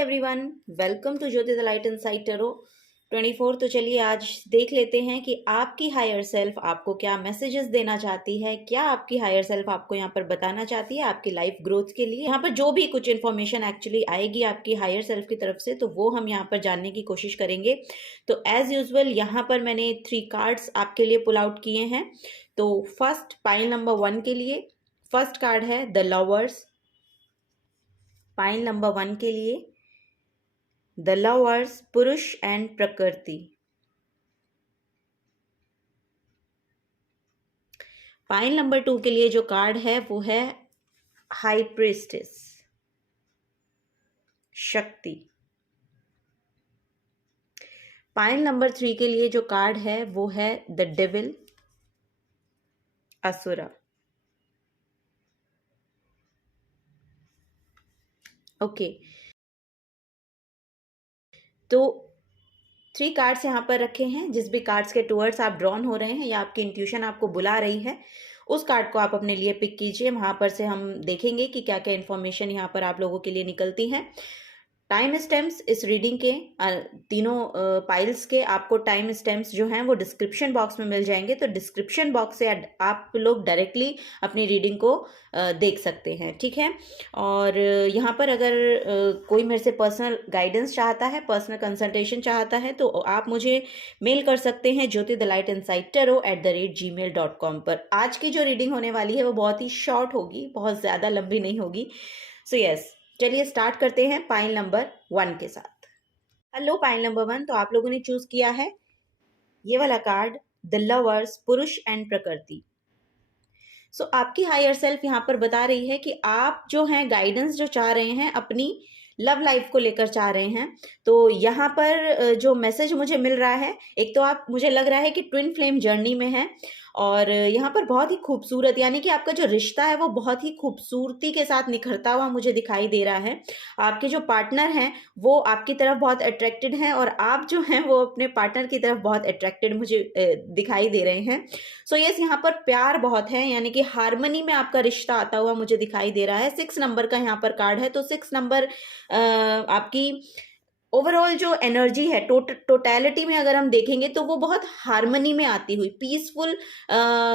Everyone, welcome to Jyoti the light inside tarot 24। तो चलिए आज देख लेते हैं कि आपकी हायर सेल्फ आपको क्या मैसेजेस देना चाहती है, क्या आपकी हायर सेल्फ आपको यहाँ पर बताना चाहती है आपकी लाइफ ग्रोथ के लिए। यहाँ पर जो भी कुछ इन्फॉर्मेशन एक्चुअली आएगी आपकी हायर सेल्फ की तरफ से, तो वो हम यहाँ पर जानने की कोशिश करेंगे। तो एज यूजुअल यहाँ पर मैंने 3 कार्ड्स आपके लिए पुल आउट किए हैं। तो फर्स्ट पाइल नंबर 1 के लिए फर्स्ट कार्ड है द लवर्स। पाइल नंबर 1 के लिए द लवर्स, पुरुष एंड प्रकृति। पाइल नंबर 2 के लिए जो कार्ड है वो है हाई प्रीस्टेस, शक्ति। पाइल नंबर 3 के लिए जो कार्ड है वो है द डेविल, असुरा। ओके, तो 3 कार्ड्स यहाँ पर रखे हैं। जिस भी कार्ड्स के टुवर्ड्स आप ड्रॉन हो रहे हैं या आपकी इंट्यूशन आपको बुला रही है, उस कार्ड को आप अपने लिए पिक कीजिए। वहाँ पर से हम देखेंगे कि क्या क्या इन्फॉर्मेशन यहाँ पर आप लोगों के लिए निकलती हैं। टाइम स्टैम्प्स इस रीडिंग के तीनों पाइल्स के आपको टाइम स्टैम्प्स जो हैं वो डिस्क्रिप्शन बॉक्स में मिल जाएंगे। तो डिस्क्रिप्शन बॉक्स से आप लोग डायरेक्टली अपनी रीडिंग को देख सकते हैं, ठीक है। और यहाँ पर अगर कोई मेरे से पर्सनल गाइडेंस चाहता है, पर्सनल कंसल्टेशन चाहता है, तो आप मुझे मेल कर सकते हैं jyotithelightInsidetarot@gmail.com पर। आज की जो रीडिंग होने वाली है वो बहुत ही शॉर्ट होगी, बहुत ज़्यादा लंबी नहीं होगी। सो यस, चलिए स्टार्ट करते हैं पाइल नंबर 1 के साथ। हेलो पाइल नंबर 1, तो आप लोगों ने चूज किया है ये वाला कार्ड द लवर्स, पुरुष एंड प्रकृति। सो आपकी हायर सेल्फ यहाँ पर बता रही है कि आप जो हैं गाइडेंस जो चाह रहे हैं अपनी लव लाइफ को लेकर चाह रहे हैं। तो यहाँ पर जो मैसेज मुझे मिल रहा है, एक तो आप, मुझे लग रहा है कि ट्विन फ्लेम जर्नी में है और यहाँ पर बहुत ही खूबसूरत, यानी कि आपका जो रिश्ता है वो बहुत ही खूबसूरती के साथ निखरता हुआ मुझे दिखाई दे रहा है। आपके जो पार्टनर हैं वो आपकी तरफ बहुत अट्रैक्टेड हैं और आप जो हैं वो अपने पार्टनर की तरफ बहुत अट्रैक्टेड मुझे दिखाई दे रहे हैं। सो यस, यहाँ पर प्यार बहुत है, यानी कि हार्मनी में आपका रिश्ता आता हुआ मुझे दिखाई दे रहा है। 6 नंबर का यहाँ पर कार्ड है, तो 6 नंबर आपकी ओवरऑल जो एनर्जी है, टोटैलिटी में अगर हम देखेंगे तो वो बहुत हार्मनी में आती हुई, पीसफुल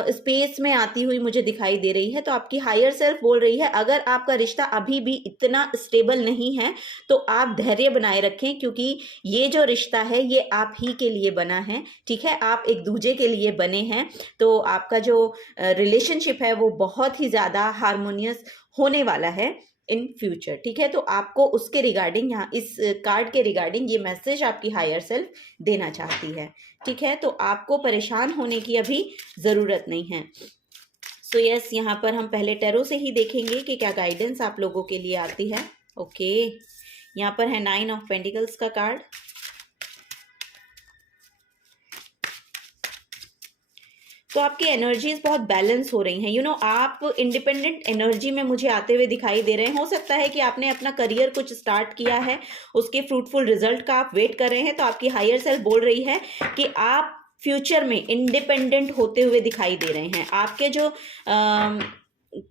स्पेस में आती हुई मुझे दिखाई दे रही है। तो आपकी हायर सेल्फ बोल रही है अगर आपका रिश्ता अभी भी इतना स्टेबल नहीं है तो आप धैर्य बनाए रखें, क्योंकि ये जो रिश्ता है ये आप ही के लिए बना है, ठीक है। आप एक दूसरे के लिए बने हैं। तो आपका जो रिलेशनशिप है वो बहुत ही ज़्यादा हार्मोनियस होने वाला है इन फ्यूचर, ठीक है। तो आपको उसके रिगार्डिंग, यहाँ इस कार्ड के रिगार्डिंग ये मैसेज आपकी हायर सेल्फ देना चाहती है, ठीक है। तो आपको परेशान होने की अभी ज़रूरत नहीं है। सो यस, यहाँ पर हम पहले टैरो से ही देखेंगे कि क्या गाइडेंस आप लोगों के लिए आती है। ओके, यहाँ पर है 9 ऑफ पेंटिकल्स का कार्ड। तो आपकी एनर्जीज बहुत बैलेंस हो रही हैं। यू नो, आप इंडिपेंडेंट एनर्जी में मुझे आते हुए दिखाई दे रहे हैं। हो सकता है कि आपने अपना करियर कुछ स्टार्ट किया है, उसके फ्रूटफुल रिजल्ट का आप वेट कर रहे हैं। तो आपकी हायर सेल्फ बोल रही है कि आप फ्यूचर में इंडिपेंडेंट होते हुए दिखाई दे रहे हैं। आपके जो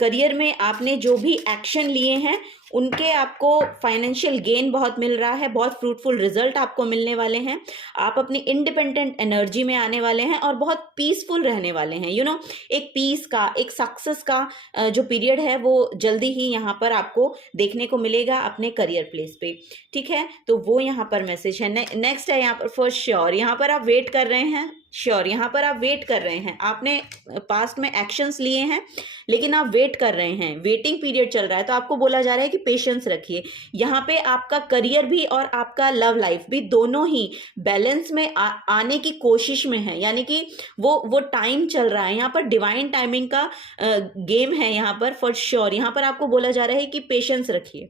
करियर में आपने जो भी एक्शन लिए हैं उनके आपको फाइनेंशियल गेन बहुत मिल रहा है, बहुत फ्रूटफुल रिजल्ट आपको मिलने वाले हैं। आप अपनी इंडिपेंडेंट एनर्जी में आने वाले हैं और बहुत पीसफुल रहने वाले हैं। यू नो, एक पीस का, एक सक्सेस का जो पीरियड है वो जल्दी ही यहाँ पर आपको देखने को मिलेगा अपने करियर प्लेस पे, ठीक है। तो वो यहाँ पर मैसेज है। नेक्स्ट है यहाँ पर फॉर श्योर, यहाँ पर आप वेट कर रहे हैं। श्योर, यहाँ पर आप वेट कर रहे हैं। आपने पास्ट में एक्शंस लिए हैं लेकिन आप वेट कर रहे हैं, वेटिंग पीरियड चल रहा है। तो आपको बोला जा रहा है कि पेशेंस रखिए। यहाँ पे आपका करियर भी और आपका लव लाइफ भी दोनों ही बैलेंस में आने की कोशिश में है, यानी कि वो टाइम चल रहा है। यहाँ पर डिवाइन टाइमिंग का गेम है यहाँ पर फॉर श्योर। यहाँ पर आपको बोला जा रहा है कि पेशेंस रखिए।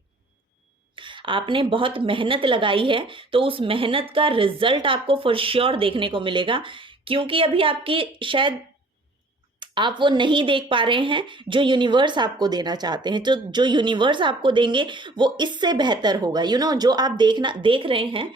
आपने बहुत मेहनत लगाई है तो उस मेहनत का रिजल्ट आपको फॉर श्योर देखने को मिलेगा, क्योंकि अभी आपकी शायद आप वो नहीं देख पा रहे हैं जो यूनिवर्स आपको देना चाहते हैं। तो जो यूनिवर्स आपको देंगे वो इससे बेहतर होगा। यू नो, जो आप देख रहे हैं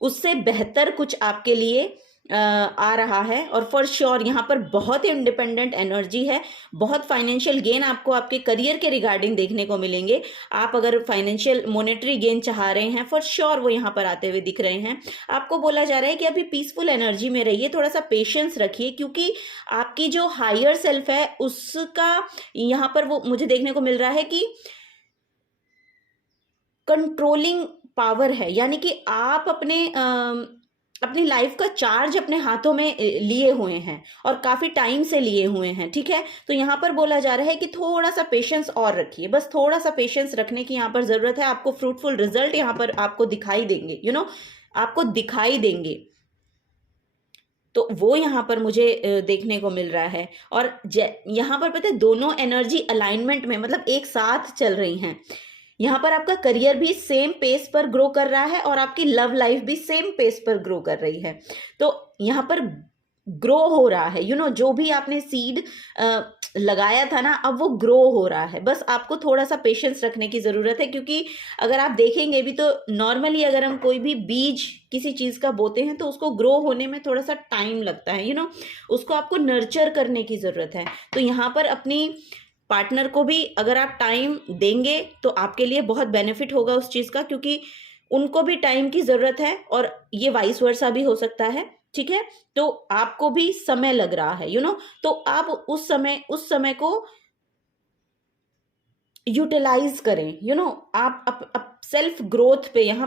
उससे बेहतर कुछ आपके लिए आ रहा है, और फॉर श्योर यहाँ पर बहुत ही इंडिपेंडेंट एनर्जी है। बहुत फाइनेंशियल गेन आपको आपके करियर के रिगार्डिंग देखने को मिलेंगे। आप अगर फाइनेंशियल मॉनेटरी गेन चाह रहे हैं, फॉर श्योर वो यहाँ पर आते हुए दिख रहे हैं। आपको बोला जा रहा है कि अभी पीसफुल एनर्जी में रहिए, थोड़ा सा पेशेंस रखिए, क्योंकि आपकी जो हायर सेल्फ है उसका यहाँ पर वो मुझे देखने को मिल रहा है कि कंट्रोलिंग पावर है, यानी कि आप अपनी लाइफ का चार्ज अपने हाथों में लिए हुए हैं, और काफी टाइम से लिए हुए हैं, ठीक है। तो यहाँ पर बोला जा रहा है कि थोड़ा सा पेशेंस और रखिए, बस थोड़ा सा पेशेंस रखने की यहाँ पर जरूरत है। आपको फ्रूटफुल रिजल्ट यहाँ पर आपको दिखाई देंगे, आपको दिखाई देंगे। तो वो यहाँ पर मुझे देखने को मिल रहा है। और यहाँ पर पता है दोनों एनर्जी अलाइनमेंट में, मतलब एक साथ चल रही हैं। यहाँ पर आपका करियर भी सेम पेस पर ग्रो कर रहा है, और आपकी लव लाइफ भी सेम पेस पर ग्रो कर रही है। तो यहाँ पर ग्रो हो रहा है, जो भी आपने सीड लगाया था ना, अब वो ग्रो हो रहा है। बस आपको थोड़ा सा पेशेंस रखने की जरूरत है, क्योंकि अगर आप देखेंगे भी तो नॉर्मली अगर हम कोई भी बीज किसी चीज का बोते हैं तो उसको ग्रो होने में थोड़ा सा टाइम लगता है, उसको आपको नर्चर करने की जरूरत है। तो यहाँ पर अपनी पार्टनर को भी अगर आप टाइम देंगे तो आपके लिए बहुत बेनिफिट होगा उस चीज का, क्योंकि उनको भी टाइम की जरूरत है, और ये वाइस वर्सा भी हो सकता है, ठीक है। तो आपको भी समय लग रहा है, तो आप उस समय को यूटिलाइज करें, आप सेल्फ ग्रोथ पे यहाँ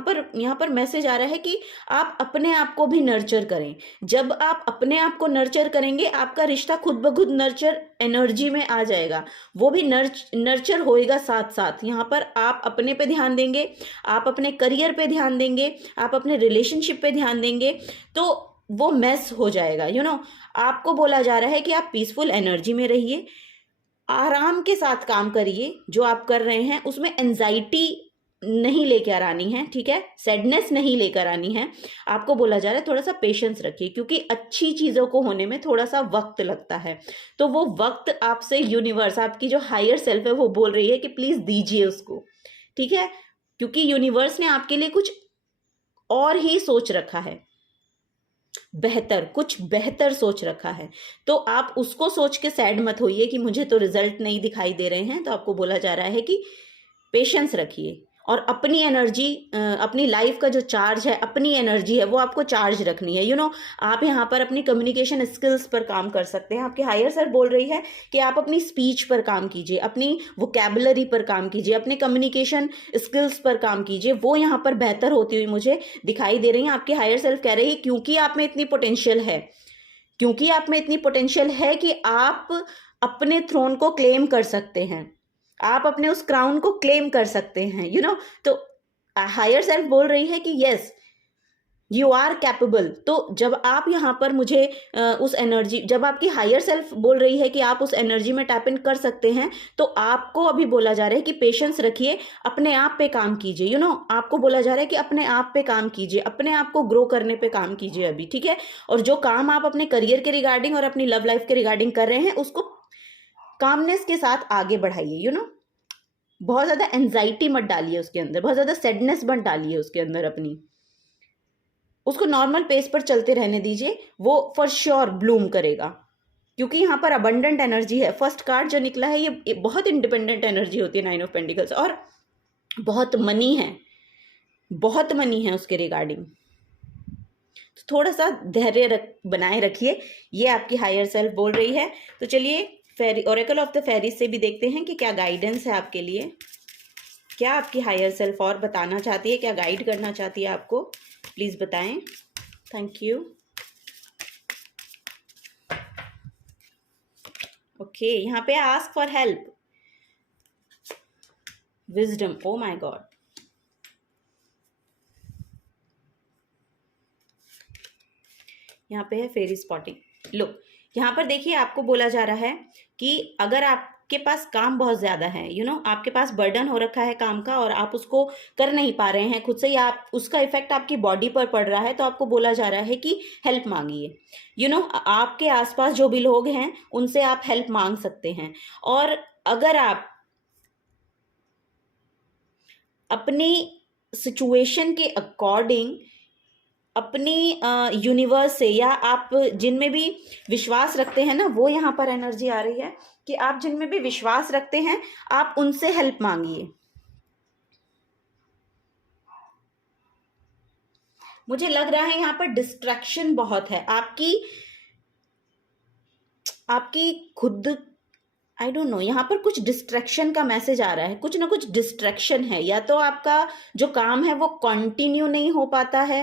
पर मैसेज आ रहा है कि आप अपने आप को भी नर्चर करें। जब आप अपने आप को नर्चर करेंगे, आपका रिश्ता खुद ब खुद नर्चर एनर्जी में आ जाएगा, वो भी नर्चर होएगा साथ साथ। यहाँ पर आप अपने पे ध्यान देंगे, आप अपने करियर पे ध्यान देंगे, आप अपने रिलेशनशिप पे ध्यान देंगे, तो वो मैस हो जाएगा। आपको बोला जा रहा है कि आप पीसफुल एनर्जी में रहिए, आराम के साथ काम करिए। जो आप कर रहे हैं उसमें एंजाइटी नहीं लेकर आनी है, ठीक है, सैडनेस नहीं लेकर आनी है। आपको बोला जा रहा है थोड़ा सा पेशेंस रखिए, क्योंकि अच्छी चीजों को होने में थोड़ा सा वक्त लगता है। तो वो वक्त आपसे यूनिवर्स, आपकी जो हायर सेल्फ है, वो बोल रही है कि प्लीज दीजिए उसको, ठीक है, क्योंकि यूनिवर्स ने आपके लिए कुछ और ही सोच रखा है, कुछ बेहतर सोच रखा है। तो आप उसको सोच के सैड मत होइए कि मुझे तो रिजल्ट नहीं दिखाई दे रहे हैं। तो आपको बोला जा रहा है कि पेशेंस रखिए, और अपनी एनर्जी, अपनी लाइफ का जो चार्ज है, अपनी एनर्जी है, वो आपको चार्ज रखनी है। आप यहाँ पर अपनी कम्युनिकेशन स्किल्स पर काम कर सकते हैं। आपकी हायर सेल्फ बोल रही है कि आप अपनी स्पीच पर काम कीजिए, अपनी वोकैबुलरी पर काम कीजिए, अपने कम्युनिकेशन स्किल्स पर काम कीजिए। वो यहाँ पर बेहतर होती हुई मुझे दिखाई दे रही है। आपकी हायर सेल्फ कह रही है क्योंकि आप में इतनी पोटेंशियल है, क्योंकि आप में इतनी पोटेंशियल है कि आप अपने थ्रोन को क्लेम कर सकते हैं, आप अपने उस क्राउन को क्लेम कर सकते हैं। तो हायर सेल्फ बोल रही है कि यस यू आर कैपेबल। तो जब आप यहाँ पर मुझे उस एनर्जी, जब आपकी हायर सेल्फ बोल रही है कि आप उस एनर्जी में टैप इन कर सकते हैं, तो आपको अभी बोला जा रहा है कि पेशेंस रखिए, अपने आप पे काम कीजिए। आपको बोला जा रहा है कि अपने आप पे काम कीजिए, अपने आप को ग्रो करने पे काम कीजिए अभी, ठीक है। और जो काम आप अपने करियर के रिगार्डिंग और अपनी लव लाइफ के रिगार्डिंग कर रहे हैं, उसको कामनेस के साथ आगे बढ़ाइए। बहुत ज्यादा एंजाइटी मत डालिए उसके अंदर, बहुत ज्यादा सैडनेस मत डालिए उसके अंदर अपनी, उसको नॉर्मल पेस पर चलते रहने दीजिए, वो फॉर श्योर ब्लूम करेगा। क्योंकि यहाँ पर अबंडेंट एनर्जी है। फर्स्ट कार्ड जो निकला है ये बहुत इंडिपेंडेंट एनर्जी होती है, 9 ऑफ पेंटिकल्स, और बहुत मनी है, बहुत मनी है उसके रिगार्डिंग। तो थोड़ा सा धैर्य बनाए रखिए, ये आपकी हायर सेल्फ बोल रही है। तो चलिए फेरी, ओरेकल ऑफ द फेरीज से भी देखते हैं कि क्या गाइडेंस है आपके लिए, क्या आपकी हायर सेल्फ और बताना चाहती है, क्या गाइड करना चाहती है आपको, प्लीज बताएं। Thank you. ओके, यहाँ पे ask for help, wisdom, O my god, यहाँ पे है फेरी स्पॉटिंग। लो यहाँ पर देखिए, आपको बोला जा रहा है कि अगर आपके पास काम बहुत ज्यादा है, आपके पास बर्डन हो रखा है काम का, और आप उसको कर नहीं पा रहे हैं खुद से, या आप उसका इफेक्ट आपकी बॉडी पर पड़ रहा है, तो आपको बोला जा रहा है कि हेल्प मांगिए। आपके आसपास जो भी लोग हैं उनसे आप हेल्प मांग सकते हैं। और अगर आप अपनी सिचुएशन के अकॉर्डिंग अपनी यूनिवर्स से, या आप जिनमें भी विश्वास रखते हैं ना, वो यहाँ पर एनर्जी आ रही है कि आप जिनमें भी विश्वास रखते हैं आप उनसे हेल्प मांगिए। मुझे लग रहा है यहाँ पर डिस्ट्रैक्शन बहुत है आपकी आपकी खुद, आई डोंट नो, यहाँ पर कुछ डिस्ट्रैक्शन का मैसेज आ रहा है, कुछ ना कुछ डिस्ट्रैक्शन है। या तो आपका जो काम है वो कंटिन्यू नहीं हो पाता है,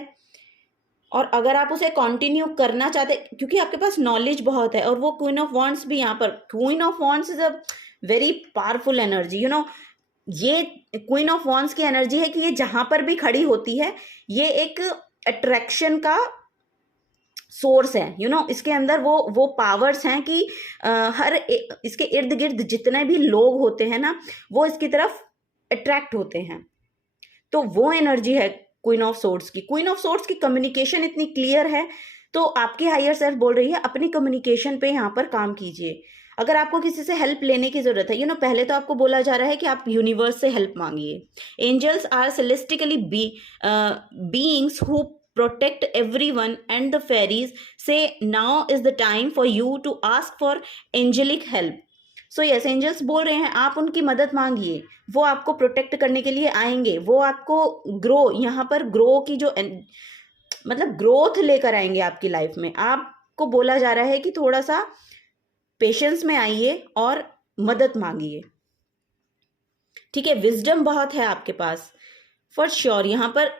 और अगर आप उसे कंटिन्यू करना चाहते, क्योंकि आपके पास नॉलेज बहुत है, और वो क्वीन ऑफ वॉन्ड्स भी यहाँ पर, queen of wands is a very powerful energy, you know. ये क्वीन ऑफ वॉन्ड्स की एनर्जी है कि ये जहां पर भी खड़ी होती है ये एक अट्रैक्शन का सोर्स है, यू नो। इसके अंदर वो पावर्स हैं कि इसके इर्द गिर्द जितने भी लोग होते हैं ना, वो इसकी तरफ अट्रैक्ट होते हैं। तो वो एनर्जी है क्वीन ऑफ सोर्ड्स की। क्वीन ऑफ सोर्ड्स की कम्युनिकेशन इतनी क्लियर है, तो आपकी हायर सेल्फ बोल रही है अपनी कम्युनिकेशन पे यहाँ पर काम कीजिए। अगर आपको किसी से हेल्प लेने की जरूरत है, यू नो, पहले तो आपको बोला जा रहा है कि आप यूनिवर्स से हेल्प मांगिए। Angels are celestial beings who protect everyone, and the fairies say now is the time for you to ask for angelic help। So yes, angels बोल रहे हैं आप उनकी मदद मांगिए, वो आपको प्रोटेक्ट करने के लिए आएंगे, वो आपको ग्रो, यहाँ पर ग्रो की जो मतलब ग्रोथ लेकर आएंगे आपकी लाइफ में। आपको बोला जा रहा है कि थोड़ा सा पेशेंस में आइए और मदद मांगिए, ठीक है। विजडम बहुत है आपके पास फॉर श्योर। यहाँ पर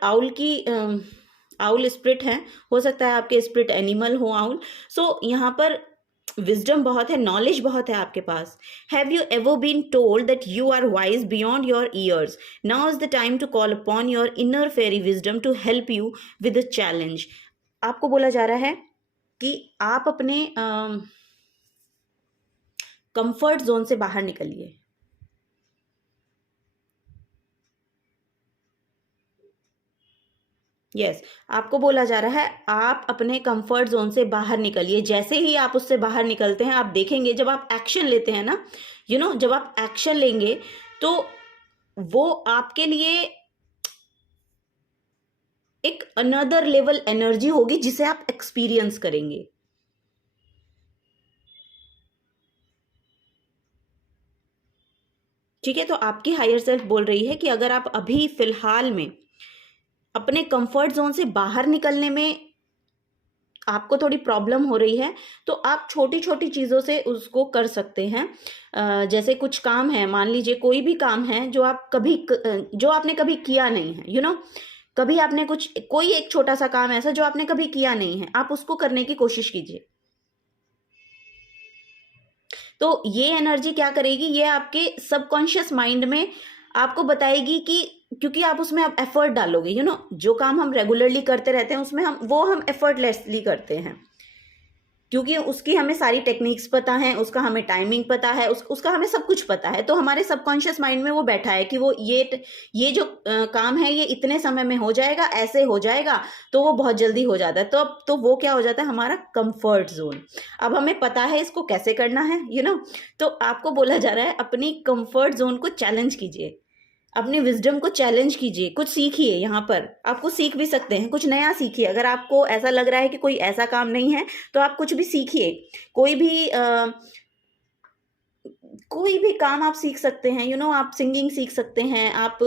आउल स्पिरिट है, हो सकता है आपके स्पिरिट एनिमल हो आउल। सो यहाँ पर विजडम बहुत है, नॉलेज बहुत है आपके पास। Have you ever been told that you are wise beyond your years? Now is the time to call upon your inner fairy wisdom to help you with a challenge. आपको बोला जा रहा है कि आप अपने कंफर्ट जोन से बाहर निकलिए। यस, आपको बोला जा रहा है आप अपने कंफर्ट जोन से बाहर निकलिए। जैसे ही आप उससे बाहर निकलते हैं, आप देखेंगे जब आप एक्शन लेते हैं ना, यू नो, जब आप एक्शन लेंगे तो वो आपके लिए एक अनदर लेवल एनर्जी होगी जिसे आप एक्सपीरियंस करेंगे। ठीक है, तो आपकी हायर सेल्फ बोल रही है कि अगर आप अभी फिलहाल में अपने कंफर्ट जोन से बाहर निकलने में आपको थोड़ी प्रॉब्लम हो रही है, तो आप छोटी छोटी चीज़ों से उसको कर सकते हैं। जैसे कुछ काम है, मान लीजिए कोई भी काम है जो आपने कभी किया नहीं है, यू नो, कभी आपने कोई एक छोटा सा काम ऐसा जो आपने कभी किया नहीं है, आप उसको करने की कोशिश कीजिए। तो ये एनर्जी क्या करेगी, ये आपके सबकॉन्शियस माइंड में आपको बताएगी कि, क्योंकि आप उसमें अब एफर्ट डालोगे, यू नो, जो काम हम रेगुलरली करते रहते हैं उसमें हम एफर्टलेसली करते हैं, क्योंकि उसकी हमें सारी टेक्निक्स पता है, उसका हमें टाइमिंग पता है, उसका हमें सब कुछ पता है। तो हमारे सबकॉन्शियस माइंड में वो बैठा है कि वो ये जो काम है ये इतने समय में हो जाएगा, ऐसे हो जाएगा, तो वो बहुत जल्दी हो जाता है। तो वो क्या हो जाता है, हमारा कंफर्ट जोन। अब हमें पता है इसको कैसे करना है, यू नो। तो आपको बोला जा रहा है अपनी कंफर्ट जोन को चैलेंज कीजिए, अपनी विजडम को चैलेंज कीजिए, कुछ सीखिए। यहाँ पर आप कुछ सीख भी सकते हैं, कुछ नया सीखिए। अगर आपको ऐसा लग रहा है कि कोई ऐसा काम नहीं है तो आप कुछ भी सीखिए, कोई भी काम आप सीख सकते हैं, यू नो। आप सिंगिंग सीख सकते हैं, आप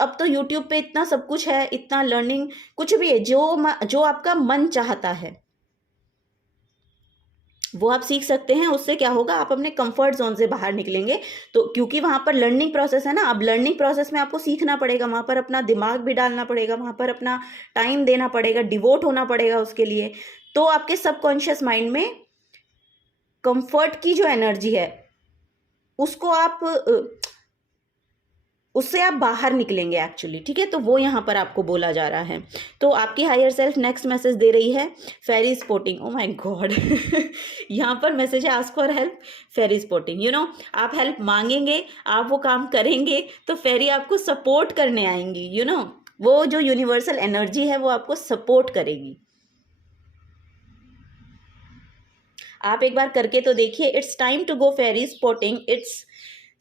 अब तो यूट्यूब पे इतना सब कुछ है, इतना लर्निंग, कुछ भी है जो आपका मन चाहता है वो आप सीख सकते हैं। उससे क्या होगा, आप अपने कंफर्ट जोन से बाहर निकलेंगे। तो क्योंकि वहां पर लर्निंग प्रोसेस है ना, अब लर्निंग प्रोसेस में आपको सीखना पड़ेगा, वहां पर अपना दिमाग भी डालना पड़ेगा, वहां पर अपना टाइम देना पड़ेगा, डिवोट होना पड़ेगा उसके लिए। तो आपके सबकॉन्शियस माइंड में कंफर्ट की जो एनर्जी है उसको उससे आप बाहर निकलेंगे एक्चुअली, ठीक है। तो वो यहाँ पर आपको बोला जा रहा है। तो आपकी हायर सेल्फ नेक्स्ट मैसेज दे रही है, fairy spotting. Oh my god, यहाँ पर मैसेज है ask for help, fairy spotting. You know, आप हेल्प मांगेंगे, आप वो काम करेंगे तो फेरी आपको सपोर्ट करने आएंगी, यू नो। वो जो यूनिवर्सल एनर्जी है वो आपको सपोर्ट करेगी। आप एक बार करके तो देखिए। It's time to go fairy spotting, it's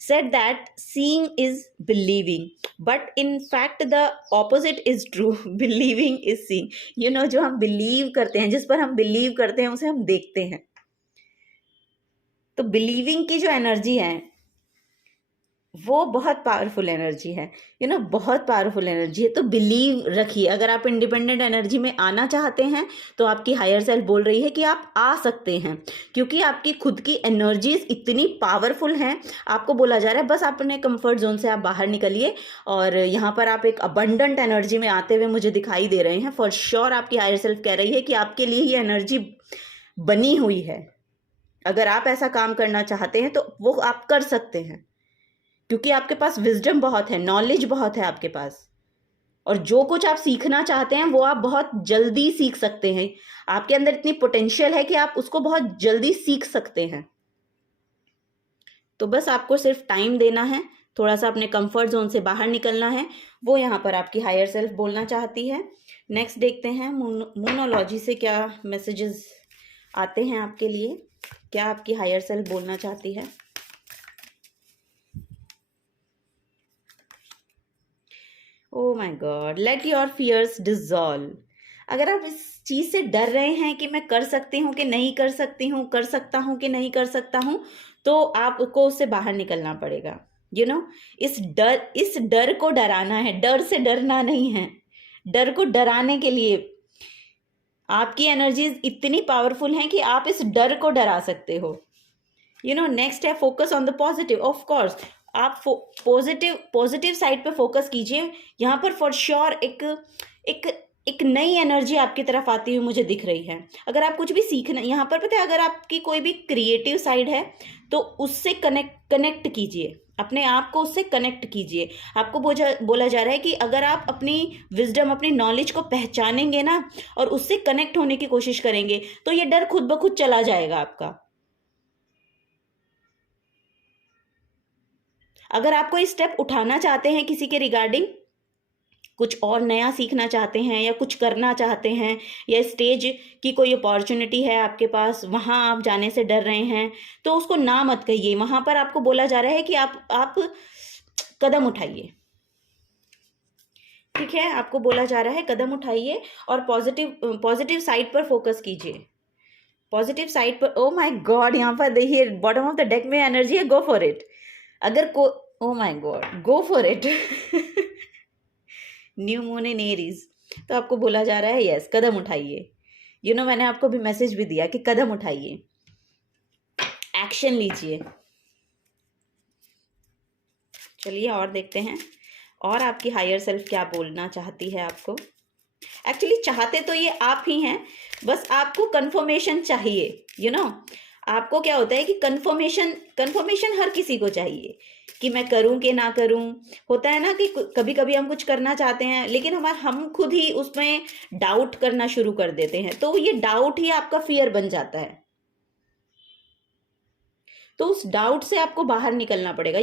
said that seeing is believing, but in fact the opposite is true. Believing is seeing. जो हम बिलीव करते हैं, जिस पर हम बिलीव करते हैं, उसे हम देखते हैं. तो बिलीविंग की जो एनर्जी है वो बहुत पावरफुल एनर्जी है. बहुत पावरफुल एनर्जी है. तो बिलीव रखिए. अगर आप इंडिपेंडेंट एनर्जी में आना चाहते हैं तो आपकी हायर सेल्फ बोल रही है कि आप आ सकते हैं, क्योंकि आपकी खुद की एनर्जीज इतनी पावरफुल हैं. आपको बोला जा रहा है बस अपने कंफर्ट जोन से आप बाहर निकलिए, और यहाँ पर आप एक अबंडेंट एनर्जी में आते हुए मुझे दिखाई दे रहे हैं. फॉर श्योर आपकी हायर सेल्फ कह रही है कि आपके लिए ये एनर्जी बनी हुई है. अगर आप ऐसा काम करना चाहते हैं तो वो आप कर सकते हैं, क्योंकि आपके पास विजडम बहुत है, नॉलेज बहुत है आपके पास, और जो कुछ आप सीखना चाहते हैं वो आप बहुत जल्दी सीख सकते हैं. आपके अंदर इतनी पोटेंशियल है कि आप उसको बहुत जल्दी सीख सकते हैं. तो बस आपको सिर्फ टाइम देना है, थोड़ा सा अपने कंफर्ट जोन से बाहर निकलना है. वो यहाँ पर आपकी हायर सेल्फ बोलना चाहती है. नेक्स्ट देखते हैं मूनोलॉजी से क्या मैसेजेस आते हैं आपके लिए, क्या आपकी हायर सेल्फ बोलना चाहती है. Oh my god, let your fears dissolve. अगर आप इस चीज से डर रहे हैं कि मैं कर सकती हूँ कि नहीं कर सकती हूँ, कर सकता हूँ कि नहीं कर सकता हूँ, तो आपको उससे बाहर निकलना पड़ेगा. इस डर को डराना है. डर से डरना नहीं है, डर को डराने के लिए आपकी एनर्जीज इतनी पावरफुल हैं कि आप इस डर को डरा सकते हो. नेक्स्ट है focus on the positive. Of course आप पॉजिटिव साइड पे फोकस कीजिए. यहाँ पर फॉर श्योर एक नई एनर्जी आपकी तरफ आती हुई मुझे दिख रही है. अगर आप कुछ भी सीखना, यहाँ पर पता है, अगर आपकी कोई भी क्रिएटिव साइड है तो उससे कनेक्ट कीजिए, अपने आप को उससे कनेक्ट कीजिए. आपको बोला जा रहा है कि अगर आप अपनी विजडम, अपनी नॉलेज को पहचानेंगे ना और उससे कनेक्ट होने की कोशिश करेंगे तो ये डर खुद ब खुद चला जाएगा आपका. अगर आप कोई स्टेप उठाना चाहते हैं किसी के रिगार्डिंग, कुछ और नया सीखना चाहते हैं या कुछ करना चाहते हैं, या स्टेज की कोई अपॉर्चुनिटी है आपके पास, वहां आप जाने से डर रहे हैं, तो उसको ना मत कहिए. वहां पर आपको बोला जा रहा है कि आप कदम उठाइए. ठीक है, आपको बोला जा रहा है कदम उठाइए और पॉजिटिव साइड पर फोकस कीजिए. पॉजिटिव साइड पर. ओ माय गॉड, यहाँ पर देखिए बॉटम ऑफ द डेक में एनर्जी है, go for it. O my God, go for it. New moon in Aries. तो आपको बोला जा रहा है यस, कदम उठाइए. मैंने आपको भी मैसेज भी दिया कि कदम उठाइए, एक्शन लीजिए. चलिए और देखते हैं और आपकी हायर सेल्फ क्या बोलना चाहती है आपको. एक्चुअली चाहते तो ये आप ही हैं, बस आपको कंफर्मेशन चाहिए. आपको क्या होता है कि कंफर्मेशन हर किसी को चाहिए कि मैं करूं कि ना करूं. होता है ना कि कभी कभी हम कुछ करना चाहते हैं लेकिन हम खुद ही उसमें डाउट करना शुरू कर देते हैं, तो ये डाउट ही आपका फियर बन जाता है. तो उस डाउट से आपको बाहर निकलना पड़ेगा.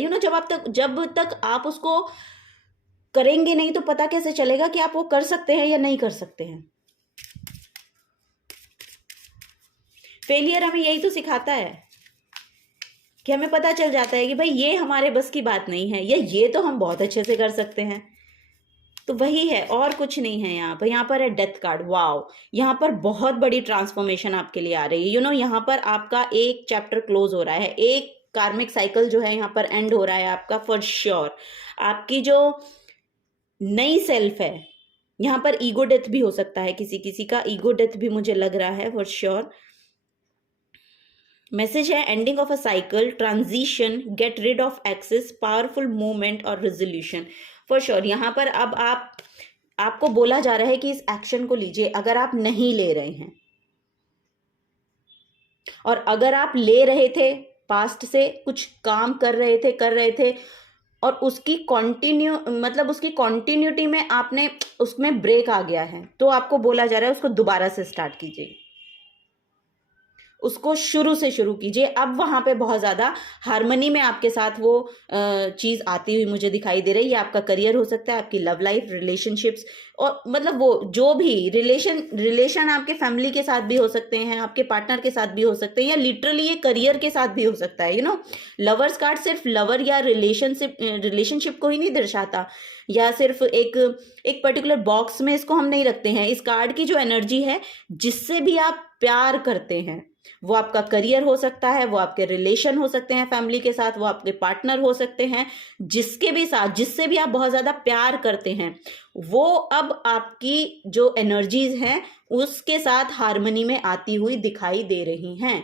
जब तक आप उसको करेंगे नहीं तो पता कैसे चलेगा कि आप वो कर सकते हैं या नहीं कर सकते हैं. फेलियर हमें यही तो सिखाता है कि हमें पता चल जाता है कि भाई ये हमारे बस की बात नहीं है, या ये तो हम बहुत अच्छे से कर सकते हैं. तो वही है और कुछ नहीं है. यहाँ पर है डेथ कार्ड. वाओ, यहाँ पर बहुत बड़ी ट्रांसफॉर्मेशन आपके लिए आ रही है. यहाँ पर आपका एक चैप्टर क्लोज हो रहा है, एक कार्मिक साइकिल जो है यहाँ पर एंड हो रहा है आपका फॉर श्योर. आपकी जो नई सेल्फ है, यहाँ पर ईगो डेथ भी हो सकता है, किसी का ईगो डेथ भी मुझे लग रहा है फॉर श्योर. मैसेज है ending of a cycle, transition, get rid of excess, powerful movement और रेजोल्यूशन फॉर श्योर. यहाँ पर अब आपको बोला जा रहा है कि इस एक्शन को लीजिए अगर आप नहीं ले रहे हैं, और अगर आप ले रहे थे, पास्ट से कुछ काम कर रहे थे और उसकी कॉन्टिन्यूटी में आपने उसमें ब्रेक आ गया है, तो आपको बोला जा रहा है उसको दोबारा से स्टार्ट कीजिए. उसको शुरू से शुरू कीजिए। अब वहाँ पे बहुत ज़्यादा हार्मनी में आपके साथ वो चीज़ आती हुई मुझे दिखाई दे रही है। ये आपका करियर हो सकता है, आपकी लव लाइफ, रिलेशनशिप्स, और मतलब वो जो भी रिलेशन आपके फैमिली के साथ भी हो सकते हैं, आपके पार्टनर के साथ भी हो सकते हैं, या लिटरली ये करियर के साथ भी हो सकता है। लवर्स कार्ड सिर्फ लवर या रिलेशनशिप को ही नहीं दर्शाता, या सिर्फ एक एक पर्टिकुलर बॉक्स में इसको हम नहीं रखते हैं। इस कार्ड की जो एनर्जी है, जिससे भी आप प्यार करते हैं, वो आपका करियर हो सकता है, वो आपके रिलेशन हो सकते हैं फैमिली के साथ, वो आपके पार्टनर हो सकते हैं, जिससे भी आप बहुत ज्यादा प्यार करते हैं, वो अब आपकी जो एनर्जीज हैं उसके साथ हार्मनी में आती हुई दिखाई दे रही हैं।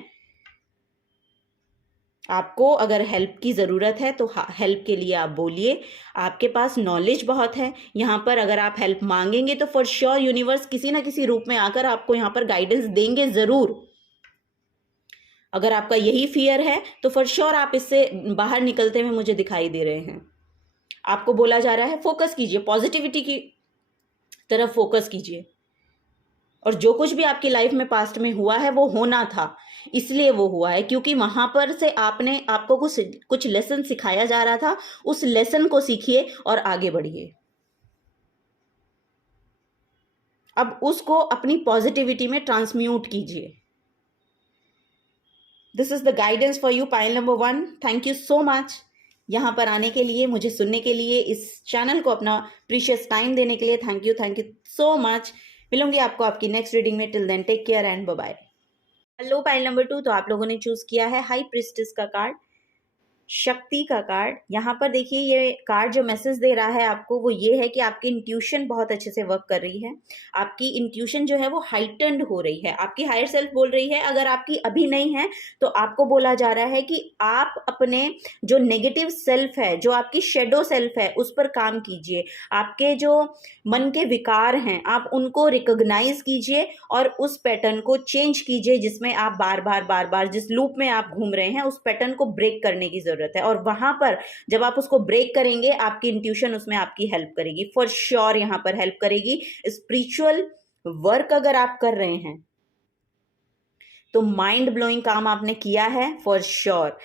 आपको अगर हेल्प की ज़रूरत है तो हेल्प के लिए आप बोलिए। आपके पास नॉलेज बहुत है, यहाँ पर अगर आप हेल्प मांगेंगे तो फॉर श्योर यूनिवर्स किसी ना किसी रूप में आकर आपको यहाँ पर गाइडेंस देंगे ज़रूर। अगर आपका यही फियर है तो फॉर श्योर आप इससे बाहर निकलते हुए मुझे दिखाई दे रहे हैं। आपको बोला जा रहा है फोकस कीजिए, पॉजिटिविटी की तरफ फोकस कीजिए, और जो कुछ भी आपकी लाइफ में पास्ट में हुआ है वो होना था, इसलिए वो हुआ है, क्योंकि वहां पर से आपको कुछ लेसन सिखाया जा रहा था। उस लेसन को सीखिए और आगे बढ़िए। अब उसको अपनी पॉजिटिविटी में ट्रांसम्यूट कीजिए। This is the guidance for you, pile number 1। Thank you so much यहाँ पर आने के लिए, मुझे सुनने के लिए, इस चैनल को अपना प्रीशियस टाइम देने के लिए। Thank you so much. मिलूंगी आपको आपकी नेक्स्ट रीडिंग में। Till then take care and bye bye. Hello pile number 2, तो आप लोगों ने चूज किया है हाई प्रिस्टेस का कार्ड, शक्ति का कार्ड। यहाँ पर देखिए ये कार्ड जो मैसेज दे रहा है आपको वो ये है कि आपकी इंट्यूशन बहुत अच्छे से वर्क कर रही है। आपकी इंट्यूशन जो है वो हाइटन्ड हो रही है। आपकी हायर सेल्फ बोल रही है, अगर आपकी अभी नहीं है तो आपको बोला जा रहा है कि आप अपने जो नेगेटिव सेल्फ है, जो आपकी शेडो सेल्फ है, उस पर काम कीजिए। आपके जो मन के विकार हैं आप उनको रिकॉग्नाइज कीजिए और उस पैटर्न को चेंज कीजिए, जिसमें आप बार बार जिस लूप में आप घूम रहे हैं उस पैटर्न को ब्रेक करने की जरूरत है। और वहां पर जब आप उसको ब्रेक करेंगे आपकी इंट्यूशन उसमें आपकी हेल्प करेगी, फॉर श्योर यहाँ पर हेल्प करेगी। स्पिरिचुअल वर्क अगर आप कर रहे हैं तो माइंड ब्लोइंग काम आपने किया है फॉर श्योर,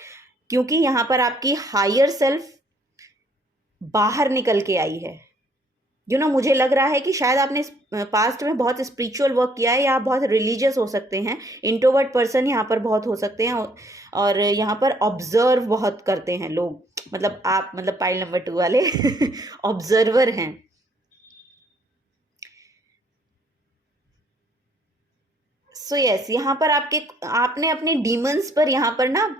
क्योंकि यहां पर आपकी हायर सेल्फ बाहर निकल के आई है। मुझे लग रहा है कि शायद आपने पास्ट में बहुत स्पिरिचुअल वर्क किया है, या आप बहुत रिलीजियस हो सकते हैं। इंट्रोवर्ट पर्सन यहाँ पर बहुत हो सकते हैं, और यहाँ पर ऑब्जर्व बहुत करते हैं लोग, मतलब आप, मतलब पाइल नंबर 2 वाले ऑब्जर्वर हैं। सो यस, यहाँ पर आपने अपने डीमंस पर यहाँ पर ना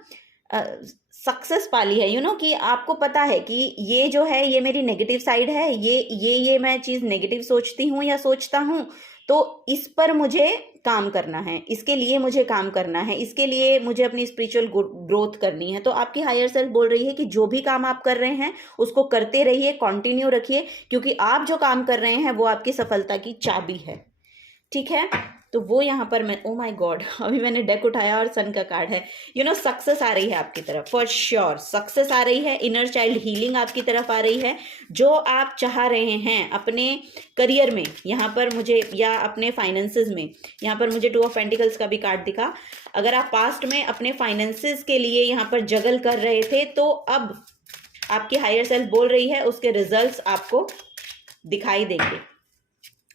सक्सेस पाली है। कि आपको पता है कि ये जो है ये मेरी नेगेटिव साइड है, ये मैं चीज़ नेगेटिव सोचती हूँ या सोचता हूँ, तो इस पर मुझे काम करना है, इसके लिए मुझे काम करना है, इसके लिए मुझे अपनी स्पिरिचुअल ग्रोथ करनी है। तो आपकी हायर सेल्फ बोल रही है कि जो भी काम आप कर रहे हैं उसको करते रहिए, कंटिन्यू रखिए, क्योंकि आप जो काम कर रहे हैं वो आपकी सफलता की चाबी है। ठीक है, तो वो यहाँ पर मैं, ओ माय गॉड, अभी मैंने डेक उठाया और सन का कार्ड है। सक्सेस आ रही है आपकी तरफ, फॉर श्योर सक्सेस आ रही है। इनर चाइल्ड हीलिंग आपकी तरफ आ रही है। जो आप चाह रहे हैं अपने करियर में यहाँ पर मुझे, या अपने फाइनेंसेस में, यहाँ पर मुझे 2 ऑफ पेंटिकल्स का भी कार्ड दिखा। अगर आप पास्ट में अपने फाइनेंसेस के लिए यहाँ पर जगल कर रहे थे तो अब आपकी हायर सेल्फ बोल रही है उसके रिजल्ट्स आपको दिखाई देंगे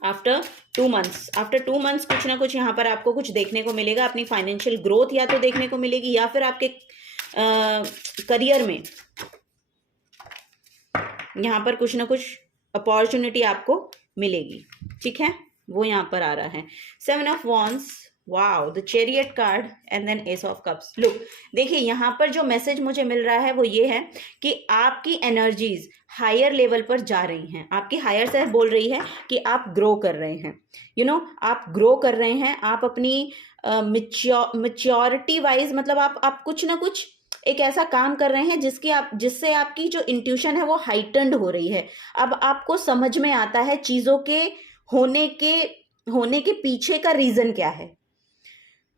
आफ्टर 2 मंथ्स। कुछ ना कुछ यहाँ पर आपको कुछ देखने को मिलेगा। अपनी फाइनेंशियल ग्रोथ या तो देखने को मिलेगी, या फिर आपके करियर में यहाँ पर कुछ ना कुछ अपॉर्चुनिटी आपको मिलेगी। ठीक है, वो यहाँ पर आ रहा है। 7 of wands, wow, the chariot card and then ace of cups. Look, देखिए यहाँ पर जो मैसेज मुझे मिल रहा है वो ये है कि आपकी एनर्जीज हायर लेवल पर जा रही हैं। आपकी हायर सेल्फ बोल रही है कि आप ग्रो कर रहे हैं। आप ग्रो कर रहे हैं। आप अपनी मैच्योरिटी वाइज, मतलब आप कुछ ना कुछ एक ऐसा काम कर रहे हैं जिससे आपकी जो इंट्यूशन है वो हाइटन्ड हो रही है। अब आपको समझ में आता है चीजों के होने के पीछे का रीजन क्या है,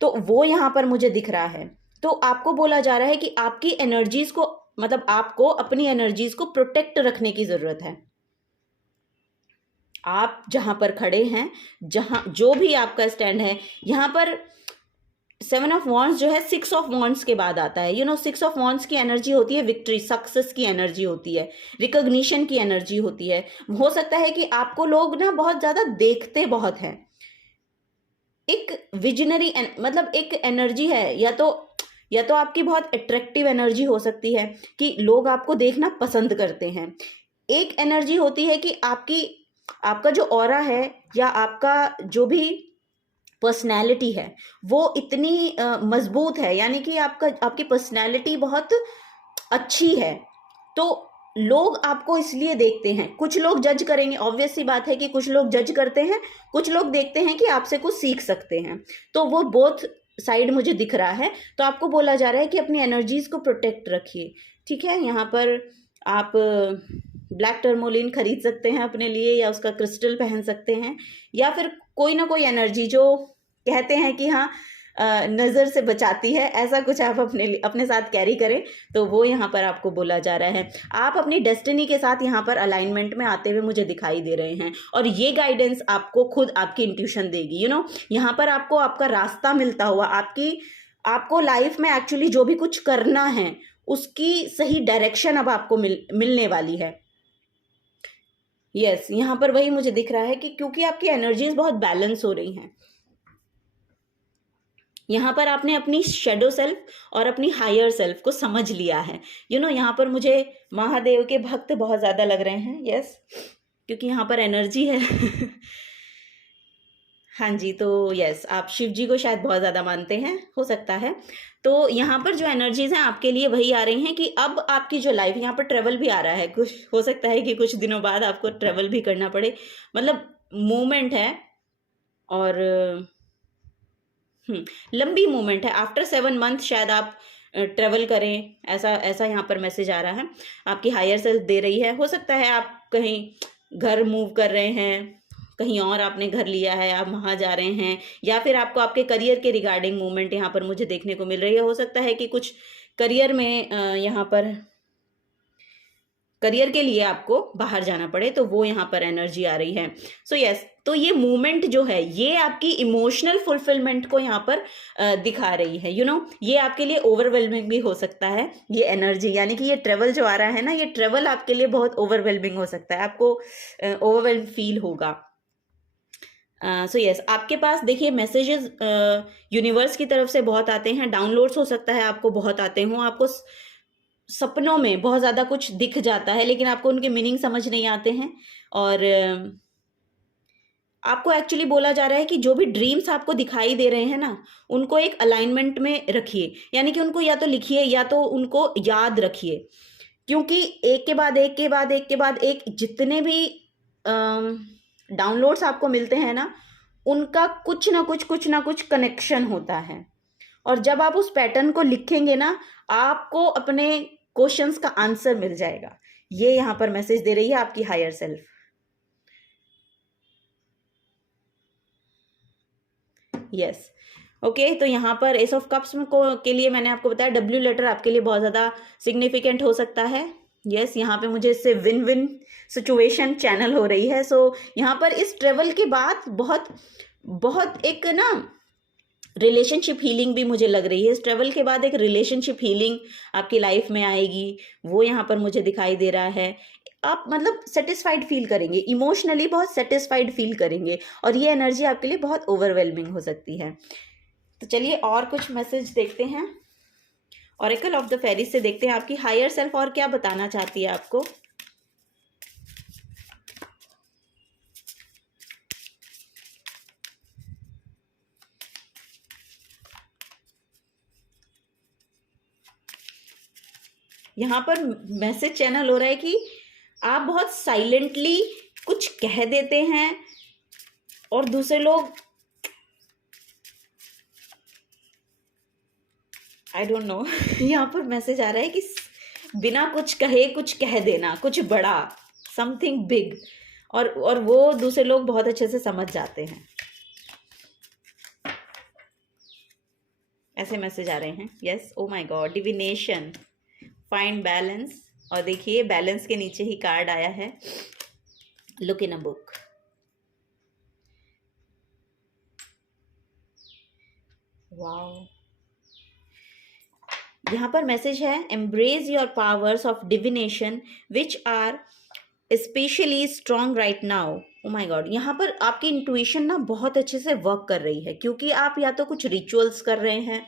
तो वो यहाँ पर मुझे दिख रहा है। तो आपको बोला जा रहा है कि आपकी एनर्जीज को, मतलब आपको अपनी एनर्जीज को प्रोटेक्ट रखने की जरूरत है। आप जहां पर खड़े हैं, जहां जो भी आपका स्टैंड है, यहाँ पर 7 ऑफ वॉन्ड्स जो है 6 ऑफ वॉन्ड्स के बाद आता है। 6 ऑफ वॉन्ड्स की एनर्जी होती है विक्ट्री, सक्सेस की एनर्जी होती है, रिकॉग्निशन की एनर्जी होती है। हो सकता है कि आपको लोग ना बहुत ज्यादा देखते बहुत हैं, एक विजनरी मतलब एक एनर्जी है, या तो आपकी बहुत अट्रैक्टिव एनर्जी हो सकती है कि लोग आपको देखना पसंद करते हैं। एक एनर्जी होती है कि आपका जो ऑरा है या आपका जो भी पर्सनैलिटी है वो इतनी मजबूत है, यानी कि आपकी पर्सनैलिटी बहुत अच्छी है, तो लोग आपको इसलिए देखते हैं। कुछ लोग जज करेंगे, ऑब्वियस सी बात है कि कुछ लोग जज करते हैं, कुछ लोग देखते हैं कि आपसे कुछ सीख सकते हैं। तो वो बोथ साइड मुझे दिख रहा है। तो आपको बोला जा रहा है कि अपनी एनर्जीज को प्रोटेक्ट रखिए, ठीक है। यहाँ पर आप ब्लैक टर्मोलिन खरीद सकते हैं अपने लिए, या उसका क्रिस्टल पहन सकते हैं, या फिर कोई ना कोई एनर्जी जो कहते हैं कि हाँ नज़र से बचाती है, ऐसा कुछ आप अपने साथ कैरी करें। तो वो यहाँ पर आपको बोला जा रहा है। आप अपनी डेस्टिनी के साथ यहाँ पर अलाइनमेंट में आते हुए मुझे दिखाई दे रहे हैं, और ये गाइडेंस आपको खुद आपकी इंट्यूशन देगी। यहाँ पर आपको आपका रास्ता मिलता हुआ, आपको लाइफ में एक्चुअली जो भी कुछ करना है उसकी सही डायरेक्शन अब आपको मिलने वाली है। यस, यहाँ पर वही मुझे दिख रहा है कि क्योंकि आपकी एनर्जीज बहुत बैलेंस हो रही हैं। यहाँ पर आपने अपनी शेडो सेल्फ और अपनी हायर सेल्फ को समझ लिया है। यहाँ पर मुझे महादेव के भक्त बहुत ज़्यादा लग रहे हैं। यस, क्योंकि यहाँ पर एनर्जी है। हाँ जी, तो यस, आप शिव जी को शायद बहुत ज़्यादा मानते हैं, हो सकता है। तो यहाँ पर जो एनर्जीज हैं आपके लिए वही आ रही हैं कि अब आपकी जो लाइफ, यहाँ पर ट्रेवल भी आ रहा है, कुछ हो सकता है कि कुछ दिनों बाद आपको ट्रेवल भी करना पड़े, मतलब मूवमेंट है, और लंबी मूवमेंट है। आफ्टर 7 मंथ शायद आप ट्रेवल करें, ऐसा यहाँ पर मैसेज आ रहा है, आपकी हायर सेल्फ दे रही है। हो सकता है आप कहीं घर मूव कर रहे हैं, कहीं और आपने घर लिया है, आप वहाँ जा रहे हैं, या फिर आपको आपके करियर के रिगार्डिंग मूवमेंट यहाँ पर मुझे देखने को मिल रही है। हो सकता है कि कुछ करियर में यहाँ पर करियर के लिए आपको बाहर जाना पड़े, तो वो यहाँ पर एनर्जी आ रही है। सो यस, तो ये मूवमेंट जो है ये आपकी इमोशनल फुलफिलमेंट को यहाँ पर दिखा रही है। ये आपके लिए ओवरवेलमिंग भी हो सकता है ये एनर्जी, यानी कि ये ट्रेवल जो आ रहा है ना, ये ट्रेवल आपके लिए बहुत ओवरवेलमिंग हो सकता है, आपको ओवरवेलम फील होगा। सो यस, आपके पास देखिए मैसेजेस यूनिवर्स की तरफ से बहुत आते हैं, डाउनलोड्स हो सकता है आपको बहुत आते हों, आपको सपनों में बहुत ज़्यादा कुछ दिख जाता है, लेकिन आपको उनके मीनिंग समझ नहीं आते हैं। और आपको एक्चुअली बोला जा रहा है कि जो भी ड्रीम्स आपको दिखाई दे रहे हैं ना, उनको एक अलाइनमेंट में रखिए, यानी कि उनको या तो लिखिए या तो उनको याद रखिए, क्योंकि एक के बाद एक के बाद एक के बाद एक जितने भी डाउनलोड्स आपको मिलते हैं ना, उनका कुछ ना कुछ कनेक्शन होता है। और जब आप उस पैटर्न को लिखेंगे ना, आपको अपने क्वेश्चंस का आंसर मिल जाएगा। ये यहाँ पर मैसेज दे रही है आपकी हायर सेल्फ। यस, ओके, तो यहाँ पर एस ऑफ कप्स के लिए मैंने आपको बताया डब्ल्यू लेटर आपके लिए बहुत ज़्यादा सिग्निफिकेंट हो सकता है। यस, यहाँ पे मुझे इससे विन विन सिचुएशन चैनल हो रही है। सो यहाँ पर इस ट्रेवल के बाद बहुत बहुत एक ना रिलेशनशिप हीलिंग भी मुझे लग रही है। इस ट्रेवल के बाद एक रिलेशनशिप हीलिंग आपकी लाइफ में आएगी, वो यहाँ पर मुझे दिखाई दे रहा है। आप मतलब सेटिस्फाइड फील करेंगे, इमोशनली बहुत सेटिस्फाइड फील करेंगे, और ये एनर्जी आपके लिए बहुत ओवरवेलमिंग हो सकती है। तो चलिए और कुछ मैसेज देखते हैं, ऑरेकल ऑफ द फेरीज से देखते हैं आपकी हायर सेल्फ और क्या बताना चाहती है आपको। यहाँ पर मैसेज चैनल हो रहा है कि आप बहुत साइलेंटली कुछ कह देते हैं और दूसरे लोग, आई डोंट नो, यहाँ पर मैसेज आ रहा है कि बिना कुछ कहे कुछ कह देना, कुछ बड़ा, समथिंग बिग, और वो दूसरे लोग बहुत अच्छे से समझ जाते हैं, ऐसे मैसेज आ रहे हैं। Yes, oh my god, divination, find balance, और देखिए बैलेंस के नीचे ही कार्ड आया है, look in a book. Wow, यहाँ पर मैसेज है, embrace your powers of divination which are specially strong right now. Oh my god, यहाँ पर आपकी इंट्यूशन ना बहुत अच्छे से वर्क कर रही है, क्योंकि आप या तो कुछ रिचुअल्स कर रहे हैं,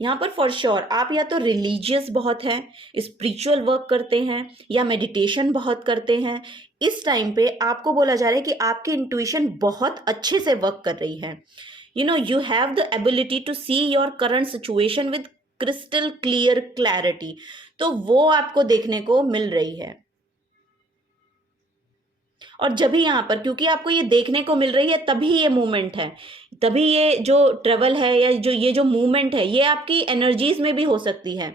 यहाँ पर फॉर श्योर आप या तो रिलीजियस बहुत हैं, स्पिरिचुअल वर्क करते हैं, या मेडिटेशन बहुत करते हैं। इस टाइम पे आपको बोला जा रहा है कि आपकी इंट्यूशन बहुत अच्छे से वर्क कर रही है। You have the ability to see your current situation with crystal clear clarity, तो वो आपको देखने को मिल रही है। और जब भी यहाँ पर, क्योंकि आपको ये देखने को मिल रही है, तभी ये मूवमेंट है, तभी ये जो ट्रेवल है या ये जो मूवमेंट है, ये आपकी एनर्जीज में भी हो सकती है,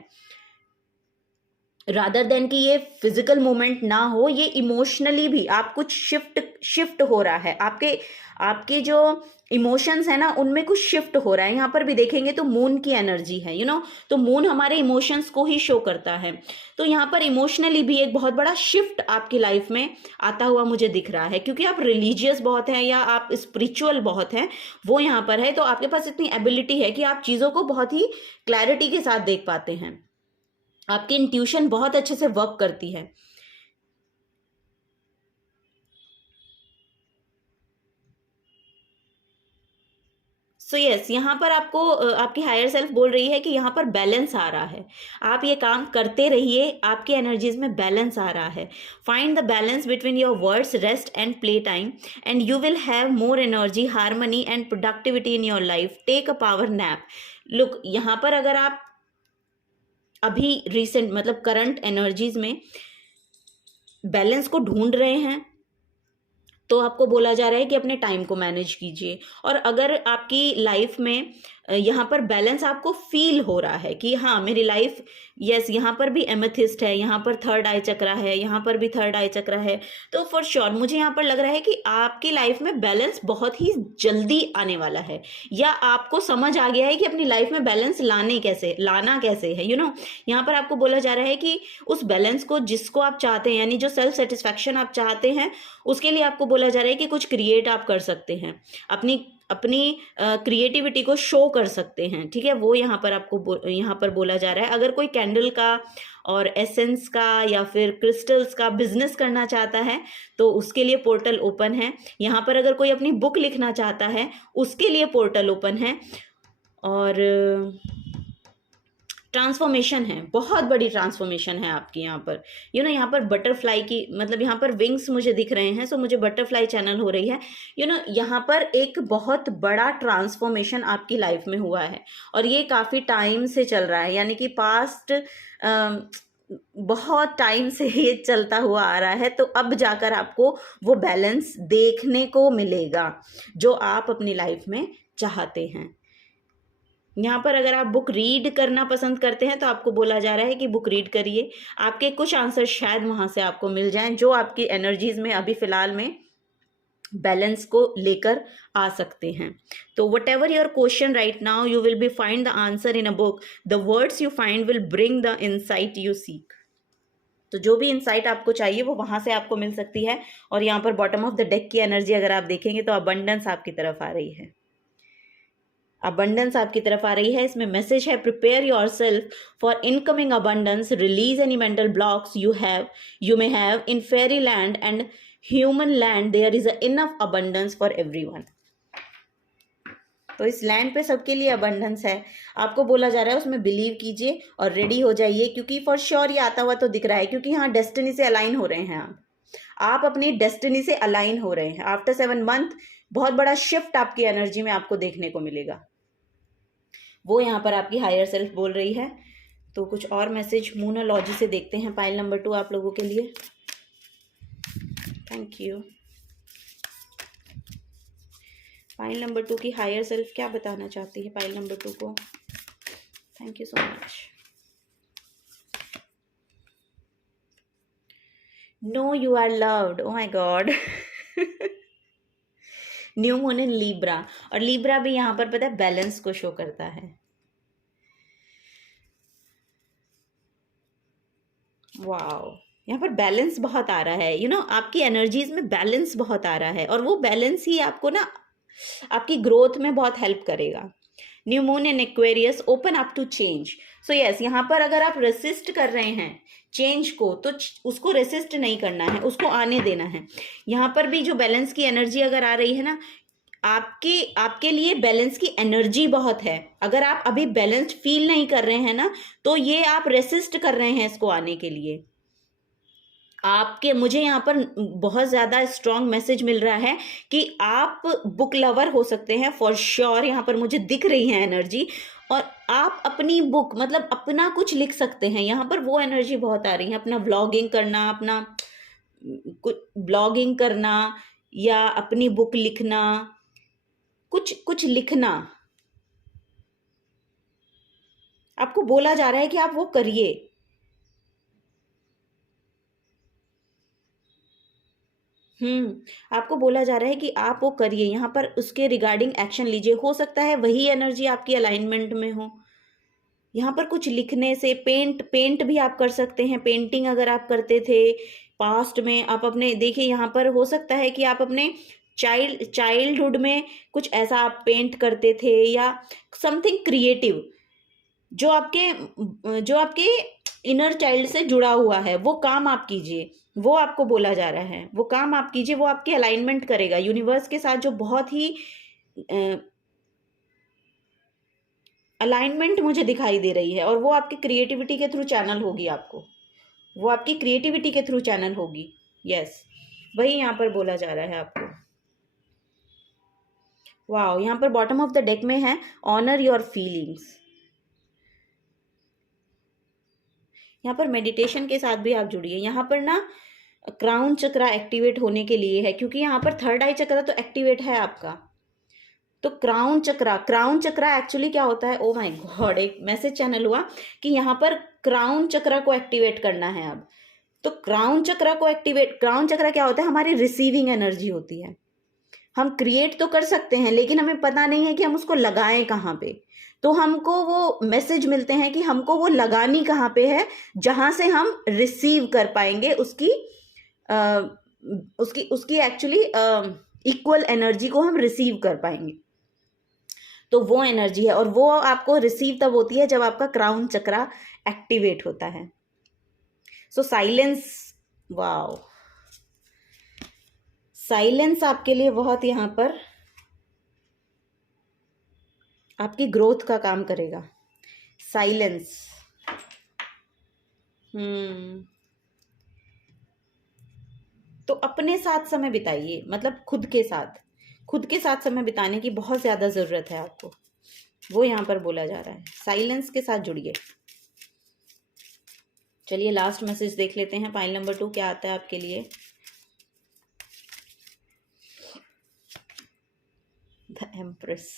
रादर देन कि ये फिजिकल मूवमेंट ना हो, ये इमोशनली भी आप कुछ शिफ्ट हो रहा है, आपके जो इमोशंस है ना उनमें कुछ शिफ्ट हो रहा है। यहाँ पर भी देखेंगे तो मून की एनर्जी है, तो मून हमारे इमोशंस को ही शो करता है। तो यहाँ पर इमोशनली भी एक बहुत बड़ा शिफ्ट आपकी लाइफ में आता हुआ मुझे दिख रहा है, क्योंकि आप रिलीजियस बहुत हैं या आप स्पिरिचुअल बहुत हैं, वो यहाँ पर है। तो आपके पास इतनी एबिलिटी है कि आप चीज़ों को बहुत ही क्लैरिटी के साथ देख पाते हैं, आपकी इंट्यूशन बहुत अच्छे से वर्क करती है। सो यस, यहाँ पर आपको आपकी हायर सेल्फ बोल रही है कि यहाँ पर बैलेंस आ रहा है, आप ये काम करते रहिए, आपकी एनर्जीज में बैलेंस आ रहा है। Find the balance between your words, rest and play time, and you will have more energy, harmony and productivity in your life. Take a power nap. Look, यहाँ पर अगर आप अभी रिसेंट मतलब करंट एनर्जीज में बैलेंस को ढूंढ रहे हैं, तो आपको बोला जा रहा है कि अपने टाइम को मैनेज कीजिए। और अगर आपकी लाइफ में यहाँ पर बैलेंस आपको फील हो रहा है कि हाँ मेरी लाइफ, यस, यहाँ पर भी एमेथिस्ट है, यहाँ पर थर्ड आई चक्रा है, यहाँ पर भी थर्ड आई चक्रा है, तो फॉर श्योर मुझे यहाँ पर लग रहा है कि आपकी लाइफ में बैलेंस बहुत ही जल्दी आने वाला है, या आपको समझ आ गया है कि अपनी लाइफ में बैलेंस लाना कैसे है। यहाँ पर आपको बोला जा रहा है कि उस बैलेंस को जिसको आप चाहते हैं, यानी जो सेल्फ सेटिस्फैक्शन आप चाहते हैं, उसके लिए आपको बोला जा रहा है कि कुछ क्रिएट आप कर सकते हैं, अपनी क्रिएटिविटी को शो कर सकते हैं। ठीक है, वो यहाँ पर आपको यहाँ पर बोला जा रहा है। अगर कोई कैंडल का और एसेंस का या फिर क्रिस्टल्स का बिजनेस करना चाहता है तो उसके लिए पोर्टल ओपन है। यहाँ पर अगर कोई अपनी बुक लिखना चाहता है उसके लिए पोर्टल ओपन है। और ट्रांसफॉर्मेशन है, बहुत बड़ी ट्रांसफॉर्मेशन है आपकी यहाँ पर। यहाँ पर बटरफ्लाई की, मतलब यहाँ पर विंग्स मुझे दिख रहे हैं, सो मुझे बटरफ्लाई चैनल हो रही है। यहाँ पर एक बहुत बड़ा ट्रांसफॉर्मेशन आपकी लाइफ में हुआ है, और ये काफ़ी टाइम से चल रहा है, यानी कि पास्ट बहुत टाइम से ये चलता हुआ आ रहा है। तो अब जाकर आपको वो बैलेंस देखने को मिलेगा जो आप अपनी लाइफ में चाहते हैं। यहाँ पर अगर आप बुक रीड करना पसंद करते हैं तो आपको बोला जा रहा है कि बुक रीड करिए, आपके कुछ आंसर शायद वहाँ से आपको मिल जाएं जो आपकी एनर्जीज में अभी फ़िलहाल में बैलेंस को लेकर आ सकते हैं। तो what ever your question right now, you will be find the answer in a book. The words you find will bring the insight you seek. तो जो भी इंसाइट आपको चाहिए वो वहाँ से आपको मिल सकती है। और यहाँ पर बॉटम ऑफ द डेक की एनर्जी अगर आप देखेंगे तो अबंडेंस आपकी तरफ आ रही है, अबंडेंस आपकी तरफ आ रही है। इसमें मैसेज है, prepare yourself for incoming abundance, release any mental blocks you may have in fairy land and human land, there is enough abundance for everyone. तो इस लैंड पे सबके लिए अबंडेंस है, आपको बोला जा रहा है उसमें बिलीव कीजिए और रेडी हो जाइए, क्योंकि फॉर श्योर ये आता हुआ तो दिख रहा है, क्योंकि यहाँ डेस्टिनी से अलाइन हो रहे हैं आप अपनी डेस्टिनी से अलाइन हो रहे हैं। आफ्टर 7 मंथ बहुत बड़ा शिफ्ट आपकी एनर्जी में आपको देखने को मिलेगा, वो यहाँ पर आपकी हायर सेल्फ बोल रही है। तो कुछ और मैसेज मूनोलॉजी से देखते हैं पाइल नंबर 2 आप लोगों के लिए। Thank you. पाइल नंबर 2 की हायर सेल्फ क्या बताना चाहती है पाइल नंबर 2 को? Thank you so much. Know you are loved. Oh my god. New moon in Libra, और लीब्रा भी यहाँ पर पता है बैलेंस को शो करता है। वाओ, यहाँ पर बैलेंस बहुत आ रहा है। आपकी एनर्जीज में बैलेंस बहुत आ रहा है, और वो बैलेंस ही आपको ना आपकी ग्रोथ में बहुत हेल्प करेगा। New moon in Aquarius, open up to change. So yes, यहाँ पर अगर आप रेसिस्ट कर रहे हैं चेंज को, तो उसको रेसिस्ट नहीं करना है, उसको आने देना है। यहाँ पर भी जो बैलेंस की एनर्जी अगर आ रही है ना, आपके लिए बैलेंस की एनर्जी बहुत है। अगर आप अभी बैलेंस्ड फील नहीं कर रहे हैं ना, तो ये आप रेसिस्ट कर रहे हैं इसको आने के लिए। मुझे यहाँ पर बहुत ज्यादा स्ट्रॉन्ग मैसेज मिल रहा है कि आप बुक लवर हो सकते हैं फॉर श्योर। यहाँ पर मुझे दिख रही है एनर्जी, और आप अपनी बुक मतलब अपना कुछ लिख सकते हैं। यहाँ पर वो एनर्जी बहुत आ रही है, अपना व्लॉगिंग करना, अपना कुछ ब्लॉगिंग करना या अपनी बुक लिखना, कुछ कुछ लिखना आपको बोला जा रहा है कि आप वो करिए। आपको बोला जा रहा है कि आप वो करिए, यहाँ पर उसके रिगार्डिंग एक्शन लीजिए। हो सकता है वही एनर्जी आपकी अलाइनमेंट में हो। यहाँ पर कुछ लिखने से, पेंट भी आप कर सकते हैं। पेंटिंग अगर आप करते थे पास्ट में, आप अपने देखिए, यहाँ पर हो सकता है कि आप अपने चाइल्डहुड में कुछ ऐसा आप पेंट करते थे, या समथिंग क्रिएटिव जो आपके इनर चाइल्ड से जुड़ा हुआ है, वो काम आप कीजिए। वो आपको बोला जा रहा है, वो काम आप कीजिए, वो आपके अलाइनमेंट करेगा यूनिवर्स के साथ, जो बहुत ही अलाइनमेंट मुझे दिखाई दे रही है। और वो आपकी क्रिएटिविटी के थ्रू चैनल होगी, आपको वो आपकी क्रिएटिविटी के थ्रू चैनल होगी। यस, वही यहाँ पर बोला जा रहा है आपको। वाओ, यहाँ पर बॉटम ऑफ द डेक में है ऑनर योर फीलिंग्स। यहाँ पर मेडिटेशन के साथ भी आप जुड़िए। यहाँ पर ना क्राउन चक्रा एक्टिवेट होने के लिए है, क्योंकि यहाँ पर थर्ड आई चक्रा तो एक्टिवेट है आपका। तो क्राउन चक्रा एक्चुअली क्या होता है, ओ माय गॉड, एक मैसेज चैनल हुआ कि यहाँ पर क्राउन चक्रा को एक्टिवेट करना है अब। तो क्राउन चक्रा क्या होता है, हमारी रिसीविंग एनर्जी होती है। हम क्रिएट तो कर सकते हैं, लेकिन हमें पता नहीं है कि हम उसको लगाएं कहाँ पे। तो हमको वो मैसेज मिलते हैं कि हमको वो लगानी कहाँ पे है, जहां से हम रिसीव कर पाएंगे उसकी एक्चुअली इक्वल एनर्जी को हम रिसीव कर पाएंगे। तो वो एनर्जी है, और वो आपको रिसीव तब होती है जब आपका क्राउन चक्रा एक्टिवेट होता है। सो साइलेंस, वाओ, साइलेंस आपके लिए बहुत यहाँ पर आपकी ग्रोथ का काम करेगा। साइलेंस, तो अपने साथ समय बिताइए, मतलब खुद के साथ समय बिताने की बहुत ज्यादा जरूरत है आपको, वो यहाँ पर बोला जा रहा है। साइलेंस के साथ जुड़िए। चलिए लास्ट मैसेज देख लेते हैं, पाइल नंबर 2 क्या आता है आपके लिए। द एम्प्रेस,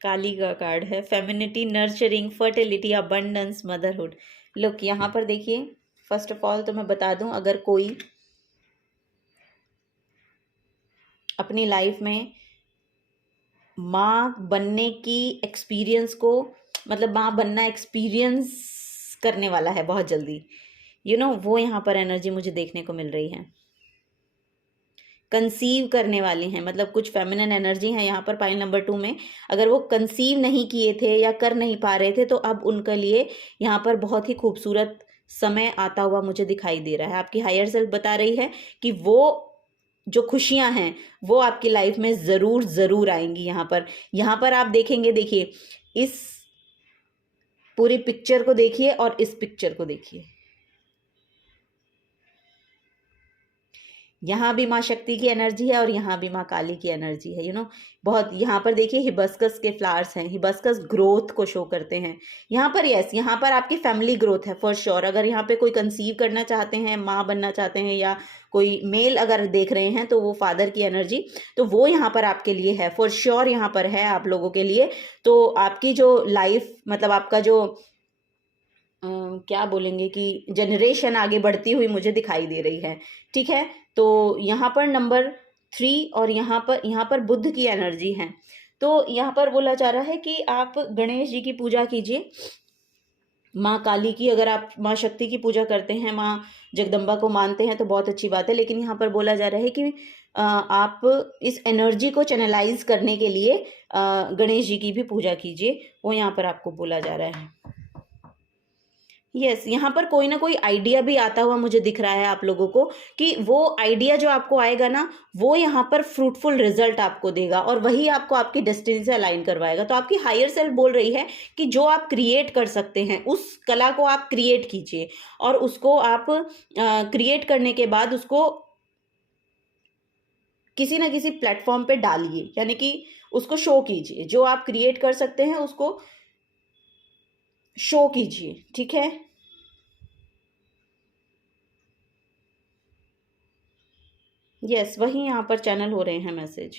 काली का कार्ड है। Femininity, nurturing, fertility, abundance, motherhood. Look, यहाँ पर देखिए, फर्स्ट ऑफ ऑल तो मैं बता दूं, अगर कोई अपनी लाइफ में माँ बनने की एक्सपीरियंस को, मतलब माँ बनना एक्सपीरियंस करने वाला है बहुत जल्दी, वो यहाँ पर एनर्जी मुझे देखने को मिल रही है। कंसीव करने वाले हैं, मतलब कुछ फेमिनिन एनर्जी है यहाँ पर पाइल नंबर 2 में। अगर वो कंसीव नहीं किए थे या कर नहीं पा रहे थे, तो अब उनके लिए यहाँ पर बहुत ही खूबसूरत समय आता हुआ मुझे दिखाई दे रहा है। आपकी हायर सेल्फ बता रही है कि वो जो खुशियां हैं वो आपकी लाइफ में जरूर जरूर आएंगी। यहाँ पर आप देखेंगे, देखिए इस पूरी पिक्चर को देखिए और इस पिक्चर को देखिए। यहाँ भी माँ शक्ति की एनर्जी है और यहाँ भी माँ काली की एनर्जी है। बहुत, यहाँ पर देखिए हिबिस्कस के फ्लावर्स हैं, हिबिस्कस ग्रोथ को शो करते हैं। यहाँ पर यहाँ पर आपकी फैमिली ग्रोथ है फॉर श्योर। अगर यहाँ पे कोई कंसीव करना चाहते हैं, माँ बनना चाहते हैं, या कोई मेल अगर देख रहे हैं, तो वो फादर की एनर्जी, तो वो यहाँ पर आपके लिए है फॉर श्योर, यहाँ पर है आप लोगों के लिए। तो आपकी जो लाइफ, मतलब आपका जो क्या बोलेंगे कि जनरेशन आगे बढ़ती हुई मुझे दिखाई दे रही है। ठीक है, तो यहाँ पर नंबर 3 और यहाँ पर बुद्ध की एनर्जी है। तो यहाँ पर बोला जा रहा है कि आप गणेश जी की पूजा कीजिए, माँ काली की, अगर आप माँ शक्ति की पूजा करते हैं, माँ जगदम्बा को मानते हैं तो बहुत अच्छी बात है। लेकिन यहाँ पर बोला जा रहा है कि आप इस एनर्जी को चैनलाइज करने के लिए गणेश जी की भी पूजा कीजिए, वो यहाँ पर आपको बोला जा रहा है। यस, यहाँ पर कोई ना कोई आइडिया भी आता हुआ मुझे दिख रहा है आप लोगों को, कि वो आइडिया जो आपको आएगा ना, वो यहाँ पर फ्रूटफुल रिजल्ट आपको देगा और वही आपको आपकी डेस्टिनी से अलाइन करवाएगा। तो आपकी हायर सेल्फ बोल रही है कि जो आप क्रिएट कर सकते हैं उस कला को आप क्रिएट कीजिए, और उसको आप क्रिएट करने के बाद उसको किसी ना किसी प्लेटफॉर्म पे डालिए, यानी कि उसको शो कीजिए। जो आप क्रिएट कर सकते हैं उसको शो कीजिए, ठीक है। यस, वही यहाँ पर चैनल हो रहे हैं मैसेज।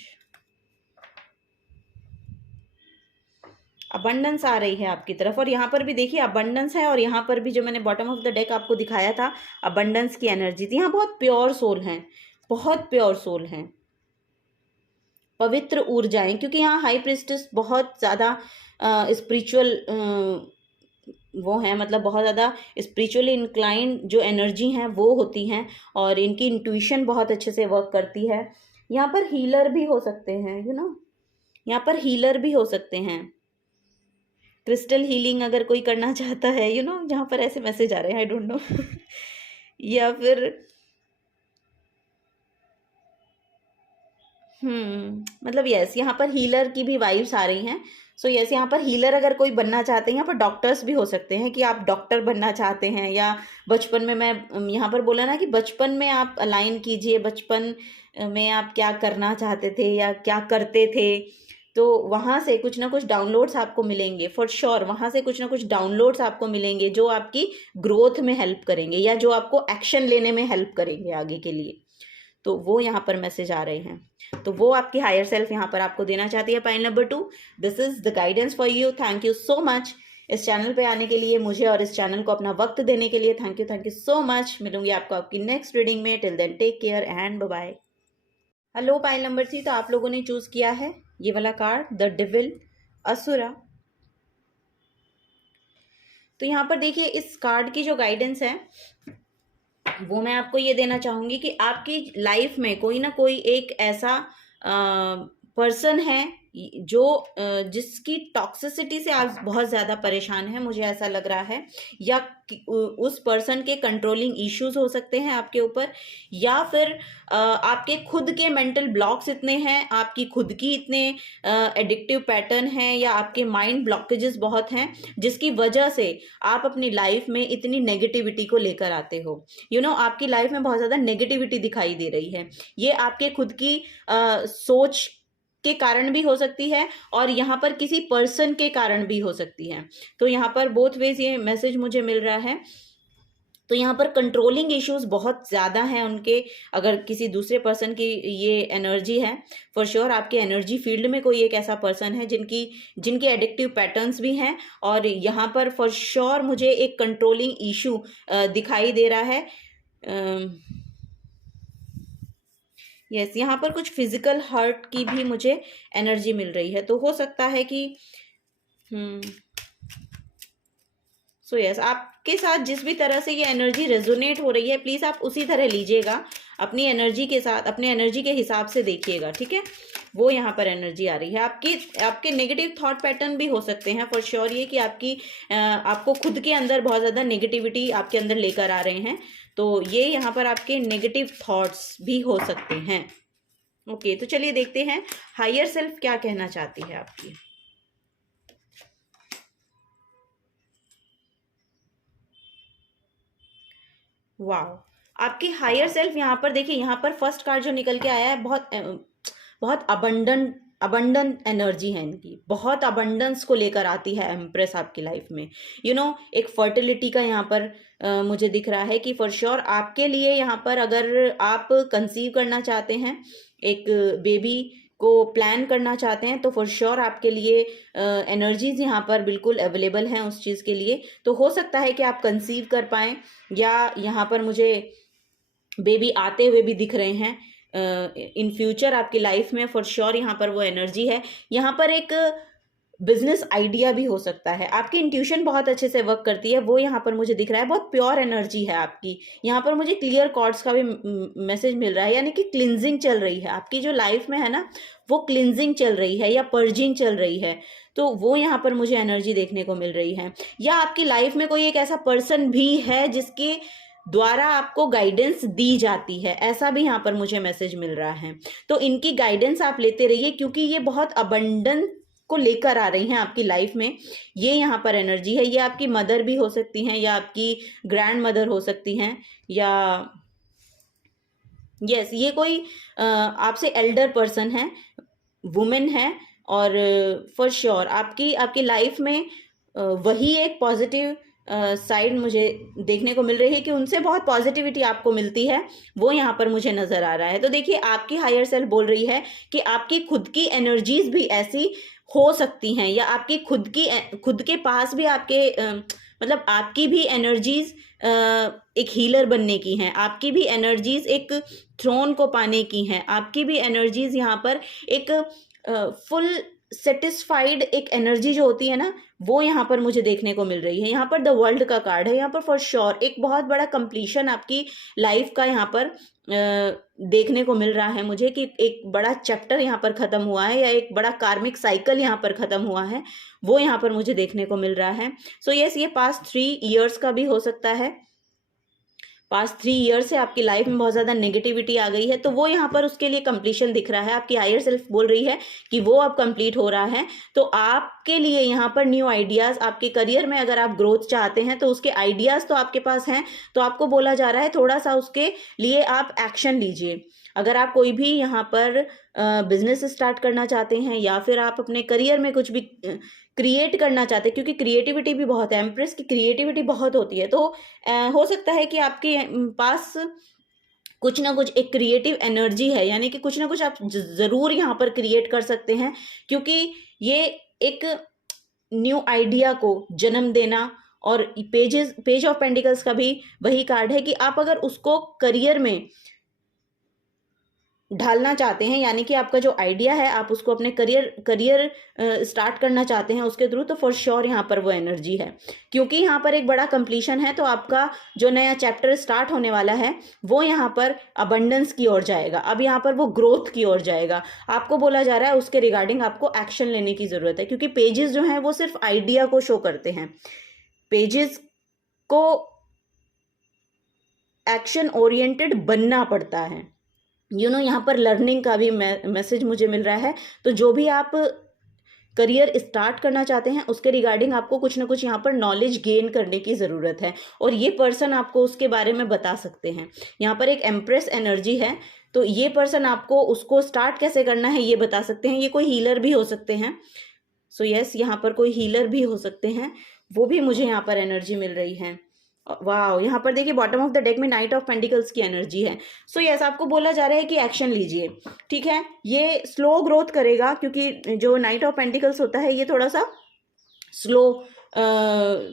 अबंडेंस आ रही है आपकी तरफ, और यहाँ पर भी देखिए अबंडेंस है, और यहाँ पर भी जो मैंने बॉटम ऑफ द डेक आपको दिखाया था अबंडेंस की एनर्जी थी। यहाँ बहुत प्योर सोल हैं, बहुत प्योर सोल हैं, पवित्र ऊर्जाएं, क्योंकि यहाँ हाई प्रिस्टेस बहुत ज़्यादा स्पिरिचुअल वो हैं, मतलब बहुत ज़्यादा स्पिरिचुअली इंक्लाइंड जो एनर्जी हैं वो होती हैं, और इनकी इंट्यूशन बहुत अच्छे से वर्क करती है। यहाँ पर हीलर भी हो सकते हैं, यहाँ पर हीलर भी हो सकते हैं, क्रिस्टल हीलिंग अगर कोई करना चाहता है, जहाँ पर ऐसे मैसेज आ रहे हैं, आई डोंट नो या फिर मतलब यस, यहाँ पर हीलर की भी वाइब्स आ रही हैं। सो यस, यहाँ पर हीलर अगर कोई बनना चाहते हैं, यहाँ पर डॉक्टर्स भी हो सकते हैं कि आप डॉक्टर बनना चाहते हैं, या बचपन में, मैं यहाँ पर बोला ना कि बचपन में आप अलाइन कीजिए, बचपन में आप क्या करना चाहते थे या क्या करते थे, तो वहाँ से कुछ ना कुछ डाउनलोड्स आपको मिलेंगे फॉर श्योर। वहाँ से कुछ ना कुछ डाउनलोड्स आपको मिलेंगे जो आपकी ग्रोथ में हेल्प करेंगे, या जो आपको एक्शन लेने में हेल्प करेंगे आगे के लिए। तो वो यहाँ पर मैसेज आ रहे हैं, तो वो आपकी हायर सेल्फ यहाँ पर आपको देना चाहती है। Pile number 2, this is the guidance for you. Thank you so much इस चैनल पे आने के लिए, मुझे और इस चैनल को अपना वक्त देने के लिए। Thank you so much. मिलूंगी आपको आपकी नेक्स्ट रीडिंग में। Till then take care and bye bye. Hello pile number 3, तो आप लोगों ने चूज किया है ये वाला कार्ड, द डिविल, असुरा। तो यहाँ पर देखिए इस कार्ड की जो गाइडेंस है वो मैं आपको ये देना चाहूंगी कि आपकी लाइफ में कोई ना कोई एक ऐसा पर्सन है जो जिसकी टॉक्सिसिटी से आप बहुत ज़्यादा परेशान हैं, मुझे ऐसा लग रहा है, या उस पर्सन के कंट्रोलिंग इश्यूज हो सकते हैं आपके ऊपर, या फिर आपके खुद के मेंटल ब्लॉक्स इतने हैं, आपकी खुद की इतने एडिक्टिव पैटर्न हैं, या आपके माइंड ब्लॉकेजेस बहुत हैं जिसकी वजह से आप अपनी लाइफ में इतनी नेगेटिविटी को लेकर आते हो। आपकी लाइफ में बहुत ज़्यादा नेगेटिविटी दिखाई दे रही है। ये आपके खुद की सोच के कारण भी हो सकती है, और यहाँ पर किसी पर्सन के कारण भी हो सकती है। तो यहाँ पर बोथ वेज ये मैसेज मुझे मिल रहा है। तो यहाँ पर कंट्रोलिंग इश्यूज बहुत ज़्यादा हैं उनके, अगर किसी दूसरे पर्सन की ये एनर्जी है, फॉर श्योर आपके एनर्जी फील्ड में कोई एक ऐसा पर्सन है जिनके एडिक्टिव पैटर्न्स भी हैं, और यहाँ पर फॉर श्योर मुझे एक कंट्रोलिंग इशू दिखाई दे रहा है। यस, यहाँ पर कुछ फिजिकल हर्ट की भी मुझे एनर्जी मिल रही है। तो हो सकता है कि सो यस, आपके साथ जिस भी तरह से ये एनर्जी रेजोनेट हो रही है, प्लीज़ आप उसी तरह लीजिएगा, अपनी एनर्जी के साथ, अपने एनर्जी के हिसाब से देखिएगा, ठीक है। वो यहाँ पर एनर्जी आ रही है। आपके नेगेटिव थॉट पैटर्न भी हो सकते हैं फॉर श्योर, ये कि आपको खुद के अंदर बहुत ज़्यादा नेगेटिविटी आपके अंदर लेकर आ रहे हैं, तो ये यहाँ पर आपके नेगेटिव थॉट्स भी हो सकते हैं। ओके, तो चलिए देखते हैं हायर सेल्फ क्या कहना चाहती है आपकी। वाह, आपकी हायर सेल्फ यहाँ पर देखिए, यहाँ पर फर्स्ट कार्ड जो निकल के आया है, बहुत अबंडेंट एनर्जी है इनकी, बहुत अबंडेंस को लेकर आती है एम्प्रेस आपकी लाइफ में। एक फर्टिलिटी का यहाँ पर मुझे दिख रहा है कि फॉर श्योर आपके लिए यहाँ पर, अगर आप कंसीव करना चाहते हैं, एक बेबी को प्लान करना चाहते हैं, तो फॉर श्योर आपके लिए एनर्जीज यहाँ पर बिल्कुल अवेलेबल हैं उस चीज़ के लिए। तो हो सकता है कि आप कंसीव कर पाएँ, या यहाँ पर मुझे बेबी आते हुए भी दिख रहे हैं इन फ्यूचर आपकी लाइफ में, फॉर श्योर यहाँ पर वो एनर्जी है। यहाँ पर एक बिजनेस आइडिया भी हो सकता है। आपकी इंट्यूशन बहुत अच्छे से वर्क करती है, वो यहाँ पर मुझे दिख रहा है। बहुत प्योर एनर्जी है आपकी। यहाँ पर मुझे क्लियर कॉर्ड्स का भी मैसेज मिल रहा है, यानी कि क्लिनजिंग चल रही है आपकी जो लाइफ में है ना, वो क्लिनजिंग चल रही है या पर्जिंग चल रही है। तो वो यहाँ पर मुझे एनर्जी देखने को मिल रही है। या आपकी लाइफ में कोई एक ऐसा पर्सन भी है जिसके द्वारा आपको गाइडेंस दी जाती है, ऐसा भी यहाँ पर मुझे मैसेज मिल रहा है। तो इनकी गाइडेंस आप लेते रहिए, क्योंकि ये बहुत अबंडेंस को लेकर आ रही हैं आपकी लाइफ में। ये यहाँ पर एनर्जी है। ये आपकी मदर भी हो सकती हैं, या आपकी ग्रैंड मदर हो सकती हैं, या यस ये कोई आपसे एल्डर पर्सन है, वुमेन है। और फॉर श्योर आपकी आपकी लाइफ में वही एक पॉजिटिव साइड मुझे देखने को मिल रही है कि उनसे बहुत पॉजिटिविटी आपको मिलती है, वो यहाँ पर मुझे नज़र आ रहा है। तो देखिए, आपकी हायर सेल्फ बोल रही है कि आपकी खुद की एनर्जीज भी ऐसी हो सकती हैं, या आपकी खुद के पास भी आपके मतलब आपकी भी एनर्जीज एक हीलर बनने की हैं, आपकी भी एनर्जीज एक थ्रोन को पाने की हैं, आपकी भी एनर्जीज यहाँ पर एक फुल सेटिस्फाइड एक एनर्जी जो होती है ना, वो यहाँ पर मुझे देखने को मिल रही है। यहाँ पर द वर्ल्ड का कार्ड है। यहाँ पर फॉर श्योर एक बहुत बड़ा कंप्लीशन आपकी लाइफ का यहाँ पर देखने को मिल रहा है मुझे, कि एक बड़ा चैप्टर यहाँ पर ख़त्म हुआ है, या एक बड़ा कार्मिक साइकिल यहाँ पर ख़त्म हुआ है, वो यहाँ पर मुझे देखने को मिल रहा है। सो यस, ये पास्ट 3 ईयर्स का भी हो सकता है। पास्ट 3 ईयर से आपकी लाइफ में बहुत ज़्यादा नेगेटिविटी आ गई है, तो वो यहाँ पर उसके लिए कंप्लीशन दिख रहा है। आपकी हायर सेल्फ बोल रही है कि वो अब कंप्लीट हो रहा है। तो आपके लिए यहाँ पर न्यू आइडियाज़, आपके करियर में अगर आप ग्रोथ चाहते हैं तो उसके आइडियाज़ तो आपके पास हैं। तो आपको बोला जा रहा है थोड़ा सा उसके लिए आप एक्शन लीजिए। अगर आप कोई भी यहाँ पर बिजनेस स्टार्ट करना चाहते हैं, या फिर आप अपने करियर में कुछ भी क्रिएट करना चाहते हैं, क्योंकि क्रिएटिविटी भी बहुत है, एम्प्रेस की क्रिएटिविटी बहुत होती है, तो हो सकता है कि आपके पास कुछ ना कुछ एक क्रिएटिव एनर्जी है, यानी कि कुछ ना कुछ आप ज़रूर यहाँ पर क्रिएट कर सकते हैं, क्योंकि ये एक न्यू आइडिया को जन्म देना। और पेज ऑफ पेंटिकल्स का भी वही कार्ड है कि आप अगर उसको करियर में ढालना चाहते हैं, यानी कि आपका जो आइडिया है आप उसको अपने करियर स्टार्ट करना चाहते हैं उसके थ्रू, तो फॉर श्योर यहाँ पर वो एनर्जी है। क्योंकि यहाँ पर एक बड़ा कंप्लीशन है, तो आपका जो नया चैप्टर स्टार्ट होने वाला है वो यहाँ पर अबंडेंस की ओर जाएगा। अब यहाँ पर वो ग्रोथ की ओर जाएगा। आपको बोला जा रहा है उसके रिगार्डिंग आपको एक्शन लेने की ज़रूरत है, क्योंकि पेजेस जो हैं वो सिर्फ आइडिया को शो करते हैं। पेजेस को एक्शन ओरिएंटेड बनना पड़ता है। यहाँ पर लर्निंग का भी मैसेज मुझे मिल रहा है। तो जो भी आप करियर स्टार्ट करना चाहते हैं उसके रिगार्डिंग आपको कुछ ना कुछ यहाँ पर नॉलेज गेन करने की ज़रूरत है, और ये पर्सन आपको उसके बारे में बता सकते हैं। यहाँ पर एक एम्प्रेस एनर्जी है, तो ये पर्सन आपको उसको स्टार्ट कैसे करना है ये बता सकते हैं। ये कोई हीलर भी हो सकते हैं। सो यस, यहाँ पर कोई हीलर भी हो सकते हैं, वो भी मुझे यहाँ पर एनर्जी मिल रही है। वाह, यहाँ पर देखिए बॉटम ऑफ द डेक में नाइट ऑफ पेंटिकल्स की एनर्जी है। सो यस, आपको बोला जा रहा है कि एक्शन लीजिए। ठीक है, ये स्लो ग्रोथ करेगा, क्योंकि जो नाइट ऑफ पेंटिकल्स होता है ये थोड़ा सा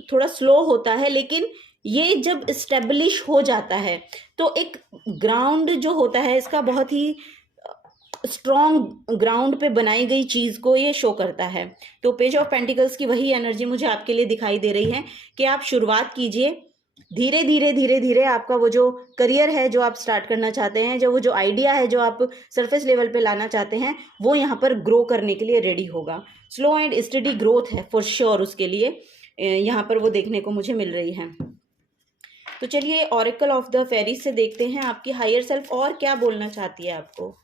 थोड़ा स्लो होता है, लेकिन ये जब स्टेब्लिश हो जाता है तो एक ग्राउंड जो होता है इसका बहुत ही स्ट्रॉन्ग ग्राउंड पे बनाई गई चीज़ को ये शो करता है। तो पेज ऑफ पेंटिकल्स की वही एनर्जी मुझे आपके लिए दिखाई दे रही है कि आप शुरुआत कीजिए धीरे धीरे धीरे धीरे। आपका वो जो करियर है जो आप स्टार्ट करना चाहते हैं, वो जो आइडिया है जो आप सरफेस लेवल पे लाना चाहते हैं, वो यहाँ पर ग्रो करने के लिए रेडी होगा। स्लो एंड स्टडी ग्रोथ है फॉर श्योर, उसके लिए यहाँ पर वो देखने को मुझे मिल रही है। तो चलिए ऑरेकल ऑफ द फेरीज से देखते हैं आपकी हायर सेल्फ और क्या बोलना चाहती है आपको।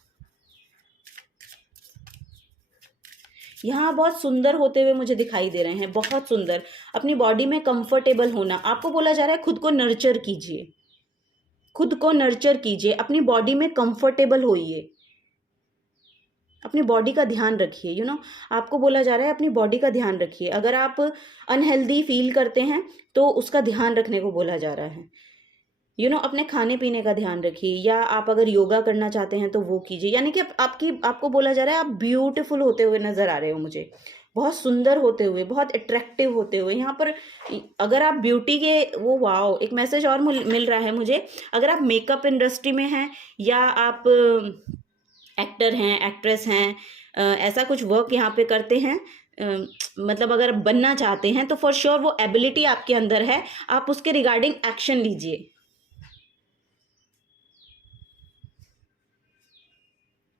यहाँ बहुत सुंदर होते हुए मुझे दिखाई दे रहे हैं, बहुत सुंदर। अपनी बॉडी में कंफर्टेबल होना आपको बोला जा रहा है। खुद को नर्चर कीजिए, खुद को नर्चर कीजिए, अपनी बॉडी में कंफर्टेबल होइए, अपनी बॉडी का ध्यान रखिए। आपको बोला जा रहा है अपनी बॉडी का ध्यान रखिए। अगर आप अनहेल्दी फील करते हैं तो उसका ध्यान रखने को बोला जा रहा है। अपने खाने पीने का ध्यान रखिए, या आप अगर योगा करना चाहते हैं तो वो कीजिए। यानी कि आपको बोला जा रहा है आप ब्यूटीफुल होते हुए नजर आ रहे हो मुझे, बहुत सुंदर होते हुए, बहुत अट्रैक्टिव होते हुए। यहाँ पर अगर आप ब्यूटी के वो वाओ, एक मैसेज और मिल रहा है मुझे। अगर आप मेकअप इंडस्ट्री में हैं, या आप एक्टर हैं, एक्ट्रेस हैं, ऐसा कुछ वर्क यहाँ पे करते हैं, मतलब अगर बनना चाहते हैं तो फॉर श्योर वो एबिलिटी आपके अंदर है, आप उसके रिगार्डिंग एक्शन लीजिए,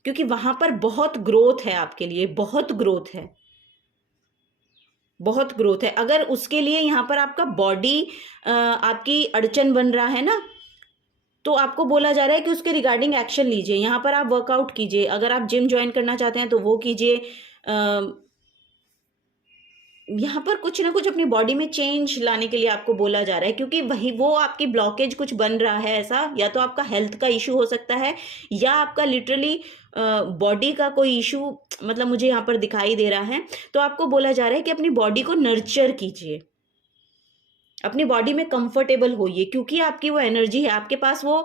क्योंकि वहां पर बहुत ग्रोथ है आपके लिए, बहुत ग्रोथ है, बहुत ग्रोथ है। अगर उसके लिए यहाँ पर आपका बॉडी आपकी अड़चन बन रहा है ना, तो आपको बोला जा रहा है कि उसके रिगार्डिंग एक्शन लीजिए। यहाँ पर आप वर्कआउट कीजिए, अगर आप जिम ज्वाइन करना चाहते हैं तो वो कीजिए। यहाँ पर कुछ ना कुछ अपनी बॉडी में चेंज लाने के लिए आपको बोला जा रहा है, क्योंकि वही वो आपकी ब्लॉकेज कुछ बन रहा है ऐसा, या तो आपका हेल्थ का इशू हो सकता है, या आपका लिटरली बॉडी का कोई इशू मतलब मुझे यहाँ पर दिखाई दे रहा है। तो आपको बोला जा रहा है कि अपनी बॉडी को नर्चर कीजिए, अपनी बॉडी में कंफर्टेबल होइए, क्योंकि आपकी वो एनर्जी है, आपके पास वो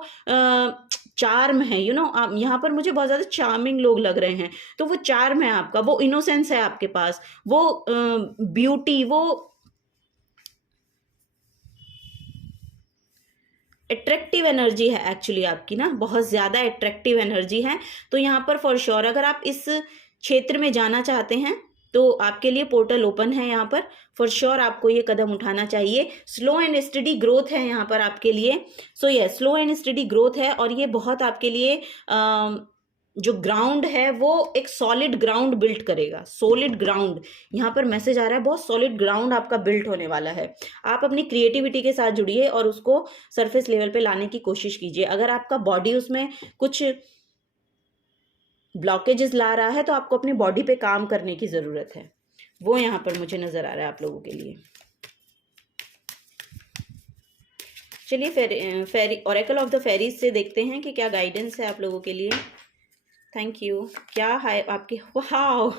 चार्म है, आप यहाँ पर मुझे बहुत ज़्यादा चार्मिंग लोग लग रहे हैं, तो वो चार्म है आपका, वो इनोसेंस है आपके पास, वो ब्यूटी, वो अट्रैक्टिव एनर्जी है एक्चुअली आपकी ना, बहुत ज़्यादा अट्रैक्टिव एनर्जी है। तो यहाँ पर फॉर श्योर अगर आप इस क्षेत्र में जाना चाहते हैं तो आपके लिए पोर्टल ओपन है यहाँ पर, फॉर श्योर आपको ये कदम उठाना चाहिए। स्लो एंड स्टडी ग्रोथ है यहाँ पर आपके लिए। सो ये स्लो एंड स्टडी ग्रोथ है, और ये बहुत आपके लिए जो ग्राउंड है वो एक सॉलिड ग्राउंड बिल्ड करेगा, सॉलिड ग्राउंड। यहाँ पर मैसेज आ रहा है बहुत सॉलिड ग्राउंड आपका बिल्ड होने वाला है। आप अपनी क्रिएटिविटी के साथ जुड़िए और उसको सरफेस लेवल पे लाने की कोशिश कीजिए। अगर आपका बॉडी उसमें कुछ ब्लॉकेजेस ला रहा है तो आपको अपनी बॉडी पे काम करने की ज़रूरत है, वो यहाँ पर मुझे नज़र आ रहा है आप लोगों के लिए। चलिए फेरी ऑरेकल ऑफ द फेरीज से देखते हैं कि क्या गाइडेंस है आप लोगों के लिए। Thank you. क्या है आपके, वाओ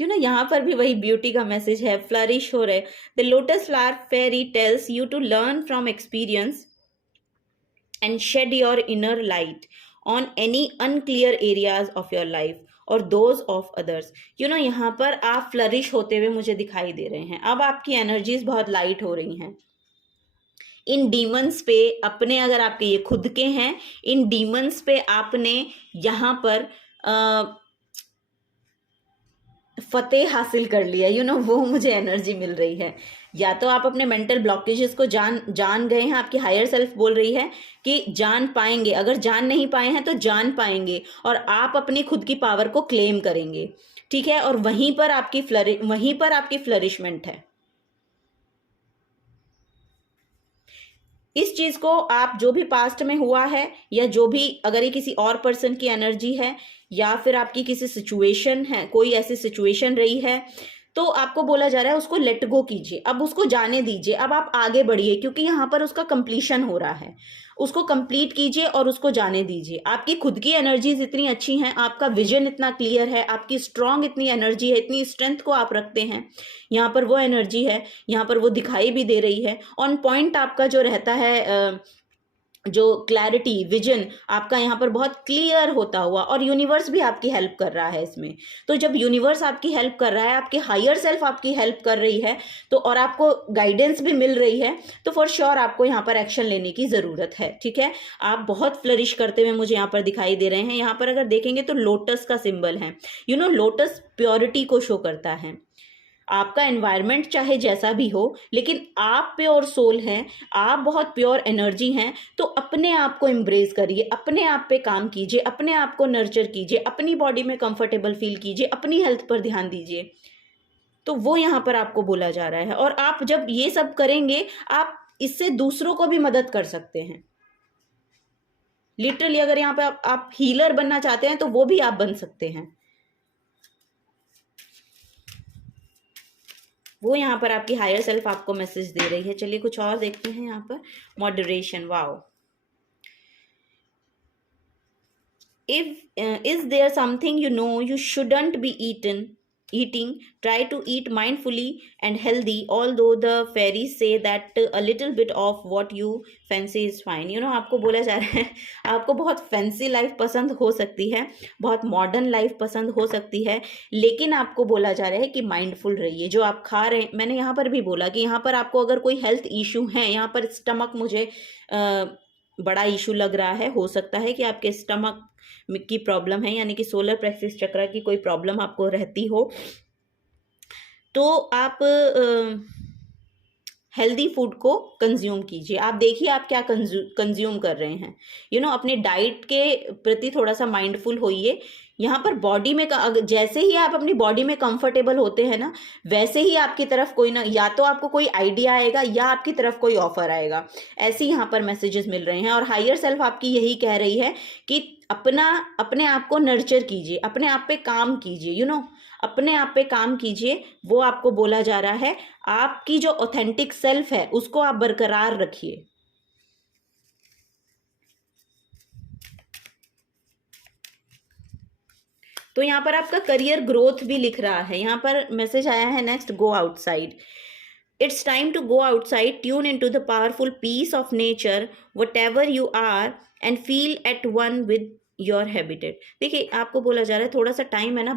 यहाँ पर भी वही ब्यूटी का मैसेज है, फ्लरिश हो रहे। The lotus flower fairy tells you to learn from experience and shed your inner light on any unclear areas of your life और दोज ऑफ अदर्स। यहाँ पर आप फ्लरिश होते हुए मुझे दिखाई दे रहे हैं। अब आपकी एनर्जीज बहुत लाइट हो रही हैं। इन डीमंस पे अपने, अगर आपके ये खुद के हैं, इन डीमंस पे आपने यहाँ पर फतेह हासिल कर लिया, वो मुझे एनर्जी मिल रही है। या तो आप अपने मेंटल ब्लॉकेजेस को जान गए हैं, आपकी हायर सेल्फ बोल रही है कि जान पाएंगे, अगर जान नहीं पाए हैं तो जान पाएंगे, और आप अपनी खुद की पावर को क्लेम करेंगे, ठीक है। और वहीं पर आपकी फ्लरिशमेंट है। इस चीज को आप जो भी पास्ट में हुआ है, या जो भी, अगर ये किसी और पर्सन की एनर्जी है, या फिर आपकी किसी सिचुएशन है, कोई ऐसी सिचुएशन रही है, तो आपको बोला जा रहा है उसको लेट गो कीजिए, अब उसको जाने दीजिए, अब आप आगे बढ़िए, क्योंकि यहाँ पर उसका कंप्लीशन हो रहा है। उसको कंप्लीट कीजिए और उसको जाने दीजिए। आपकी खुद की एनर्जीज इतनी अच्छी हैं, आपका विजन इतना क्लियर है, आपकी स्ट्रांग इतनी एनर्जी है, इतनी स्ट्रेंथ को आप रखते हैं। यहाँ पर वो एनर्जी है, यहाँ पर वो दिखाई भी दे रही है। ऑन पॉइंट आपका जो रहता है, जो क्लैरिटी, विजन आपका यहाँ पर बहुत क्लियर होता हुआ, और यूनिवर्स भी आपकी हेल्प कर रहा है इसमें। तो जब यूनिवर्स आपकी हेल्प कर रहा है, आपकी हायर सेल्फ आपकी हेल्प कर रही है, तो और आपको गाइडेंस भी मिल रही है, तो फॉर श्योर आपको यहाँ पर एक्शन लेने की ज़रूरत है, ठीक है। आप बहुत फ्लरिश करते हुए मुझे यहाँ पर दिखाई दे रहे हैं। यहाँ पर अगर देखेंगे तो लोटस का सिंबल है, लोटस प्योरिटी को शो करता है। आपका एनवायरनमेंट चाहे जैसा भी हो, लेकिन आप प्योर सोल हैं, आप बहुत प्योर एनर्जी हैं। तो अपने आप को एम्ब्रेस करिए, अपने आप पे काम कीजिए, अपने आप को नर्चर कीजिए, अपनी बॉडी में कंफर्टेबल फील कीजिए, अपनी हेल्थ पर ध्यान दीजिए। तो वो यहाँ पर आपको बोला जा रहा है। और आप जब ये सब करेंगे, आप इससे दूसरों को भी मदद कर सकते हैं। लिटरली अगर यहाँ पे आप हीलर बनना चाहते हैं तो वो भी आप बन सकते हैं। वो यहाँ पर आपकी हायर सेल्फ आपको मैसेज दे रही है। चलिए कुछ और देखते हैं यहाँ पर। Moderation, wow. Is there something you shouldn't be eating? Try to eat mindfully and healthy, although the fairies say that a little bit of what you fancy is fine. आपको बोला जा रहा है आपको बहुत फैंसी लाइफ पसंद हो सकती है, बहुत मॉडर्न लाइफ पसंद हो सकती है, लेकिन आपको बोला जा रहा है कि माइंडफुल रहिए। जो आप खा रहे हैं, मैंने यहाँ पर भी बोला कि यहाँ पर आपको अगर कोई हेल्थ इशू है, यहाँ पर स्टमक मुझे बड़ा इशू लग रहा है। हो सकता है कि आपके स्टमक की प्रॉब्लम है, यानी कि सोलर प्लेक्सस चक्र की कोई प्रॉब्लम आपको रहती हो। तो आप हेल्दी फूड को कंज्यूम कीजिए। आप देखिए आप क्या कंज्यूम कर रहे हैं, अपने डाइट के प्रति थोड़ा सा माइंडफुल होइए। यहाँ पर बॉडी में जैसे ही आप अपनी बॉडी में कंफर्टेबल होते हैं ना, वैसे ही आपकी तरफ कोई ना, या तो आपको कोई आइडिया आएगा या आपकी तरफ कोई ऑफर आएगा। ऐसे यहाँ पर मैसेजेस मिल रहे हैं और हायर सेल्फ आपकी यही कह रही है कि अपने आप को नर्चर कीजिए, अपने आप पे काम कीजिए, अपने आप पे काम कीजिए। वो आपको बोला जा रहा है। आपकी जो ऑथेंटिक सेल्फ है उसको आप बरकरार रखिए। तो यहाँ पर आपका करियर ग्रोथ भी लिख रहा है। यहाँ पर मैसेज आया है next, go outside. It's time to go outside, tune in to the powerful peace of nature, whatever you are, and feel at one with your habitat. देखिए आपको बोला जा रहा है थोड़ा सा टाइम है ना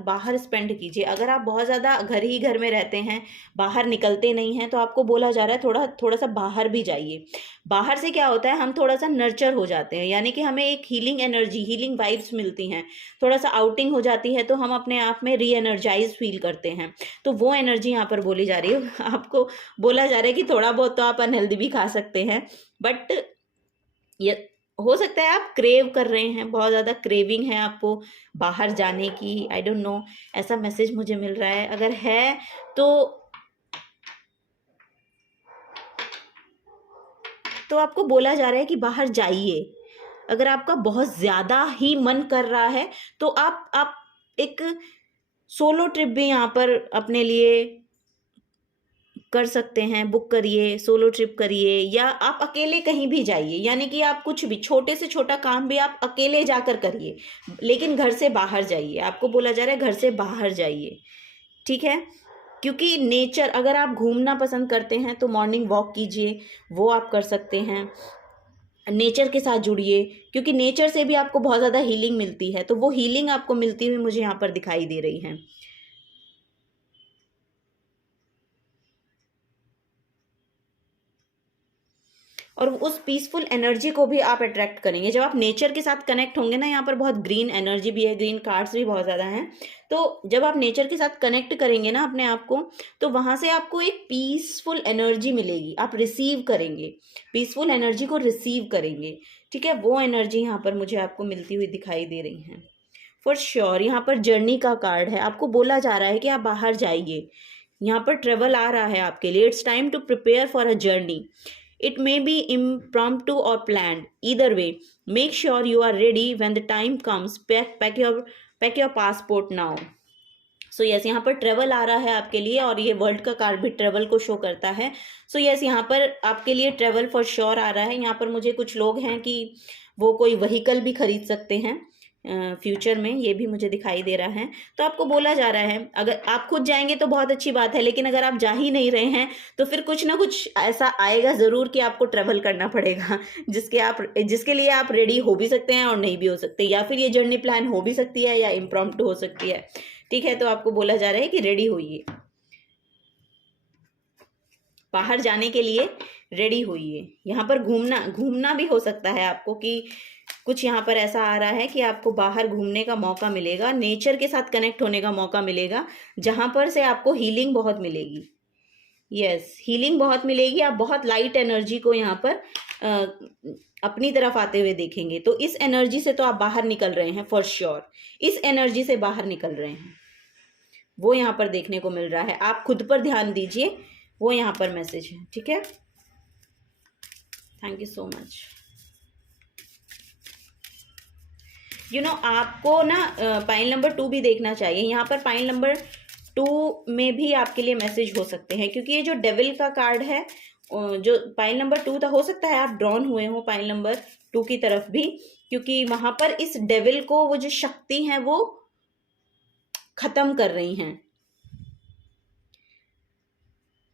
बाहर स्पेंड कीजिए। अगर आप बहुत ज़्यादा घर में रहते हैं, बाहर निकलते नहीं हैं, तो आपको बोला जा रहा है थोड़ा सा बाहर भी जाइए। बाहर से क्या होता है, हम थोड़ा सा नर्चर हो जाते हैं, यानी कि हमें एक हीलिंग एनर्जी, हीलिंग वाइब्स मिलती हैं। थोड़ा सा आउटिंग हो जाती है तो हम अपने आप में री एनर्जाइज फील करते हैं। तो वो एनर्जी यहाँ पर बोली जा रही है। आपको बोला जा रहा है कि थोड़ा बहुत तो आप अनहेल्दी भी खा सकते हैं, बट ये हो सकता है आप क्रेव कर रहे हैं, बहुत ज़्यादा क्रेविंग है आपको बाहर जाने की। आई डोंट नो, ऐसा मैसेज मुझे मिल रहा है। अगर है तो आपको बोला जा रहा है कि बाहर जाइए। अगर आपका बहुत ज़्यादा ही मन कर रहा है तो आप एक सोलो ट्रिप भी यहाँ पर अपने लिए कर सकते हैं। बुक करिए, सोलो ट्रिप करिए, या आप अकेले कहीं भी जाइए, यानी कि आप कुछ भी छोटे से छोटा काम भी आप अकेले जाकर करिए, लेकिन घर से बाहर जाइए। आपको बोला जा रहा है घर से बाहर जाइए, ठीक है। क्योंकि नेचर, अगर आप घूमना पसंद करते हैं तो मॉर्निंग वॉक कीजिए, वो आप कर सकते हैं। नेचर के साथ जुड़िए, क्योंकि नेचर से भी आपको बहुत ज़्यादा हीलिंग मिलती है। तो वो हीलिंग आपको मिलती हुई मुझे यहाँ पर दिखाई दे रही है। और उस पीसफुल एनर्जी को भी आप अट्रैक्ट करेंगे जब आप नेचर के साथ कनेक्ट होंगे ना। यहाँ पर बहुत ग्रीन एनर्जी भी है, ग्रीन कार्ड्स भी बहुत ज़्यादा हैं। तो जब आप नेचर के साथ कनेक्ट करेंगे ना अपने आप को, तो वहाँ से आपको एक पीसफुल एनर्जी मिलेगी, आप रिसीव करेंगे, पीसफुल एनर्जी को रिसीव करेंगे, ठीक है। वो एनर्जी यहाँ पर मुझे आपको मिलती हुई दिखाई दे रही है फॉर श्योर। यहाँ पर जर्नी का कार्ड है, आपको बोला जा रहा है कि आप बाहर जाइए। यहाँ पर ट्रेवल आ रहा है आपके लिए। It's time to prepare for a journey. It may be impromptu or planned. Either way, make sure you are ready when the time comes. Pack your passport now. So yes, यहाँ पर travel आ रहा है आपके लिए, और ये world का card भी ट्रेवल को शो करता है। सो यस, यहाँ पर आपके लिए ट्रेवल फॉर श्योर आ रहा है। यहाँ पर मुझे कुछ लोग हैं कि वो कोई व्हीकल भी खरीद सकते हैं फ्यूचर में, ये भी मुझे दिखाई दे रहा है। तो आपको बोला जा रहा है अगर आप खुद जाएंगे तो बहुत अच्छी बात है, लेकिन अगर आप जा ही नहीं रहे हैं तो फिर कुछ ना कुछ ऐसा आएगा ज़रूर कि आपको ट्रेवल करना पड़ेगा, जिसके लिए आप रेडी हो भी सकते हैं और नहीं भी हो सकते, या फिर ये जर्नी प्लान हो भी सकती है या इम्प्रॉम्प्टू हो सकती है, ठीक है। तो आपको बोला जा रहा है कि रेडी होइए, बाहर जाने के लिए रेडी होइए। यहाँ पर घूमना भी हो सकता है आपको, कि कुछ यहाँ पर ऐसा आ रहा है कि आपको बाहर घूमने का मौका मिलेगा, नेचर के साथ कनेक्ट होने का मौका मिलेगा, जहाँ पर से आपको हीलिंग बहुत मिलेगी। यस, हीलिंग बहुत मिलेगी। आप बहुत लाइट एनर्जी को यहाँ पर अपनी तरफ आते हुए देखेंगे। तो इस एनर्जी से तो आप बाहर निकल रहे हैं फॉर श्योर, इस एनर्जी से बाहर निकल रहे हैं, वो यहाँ पर देखने को मिल रहा है। आप खुद पर ध्यान दीजिए, वो यहाँ पर मैसेज है, ठीक है। Thank you so much. आपको ना पाइल नंबर 2 भी देखना चाहिए। यहाँ पर पाइल नंबर 2 में भी आपके लिए मैसेज हो सकते हैं, क्योंकि ये जो डेविल का कार्ड है, जो पाइल नंबर 2 था, हो सकता है आप ड्रॉन हुए हो पाइल नंबर 2 की तरफ भी, क्योंकि वहां पर इस डेविल को वो जो शक्ति है वो खत्म कर रही हैं।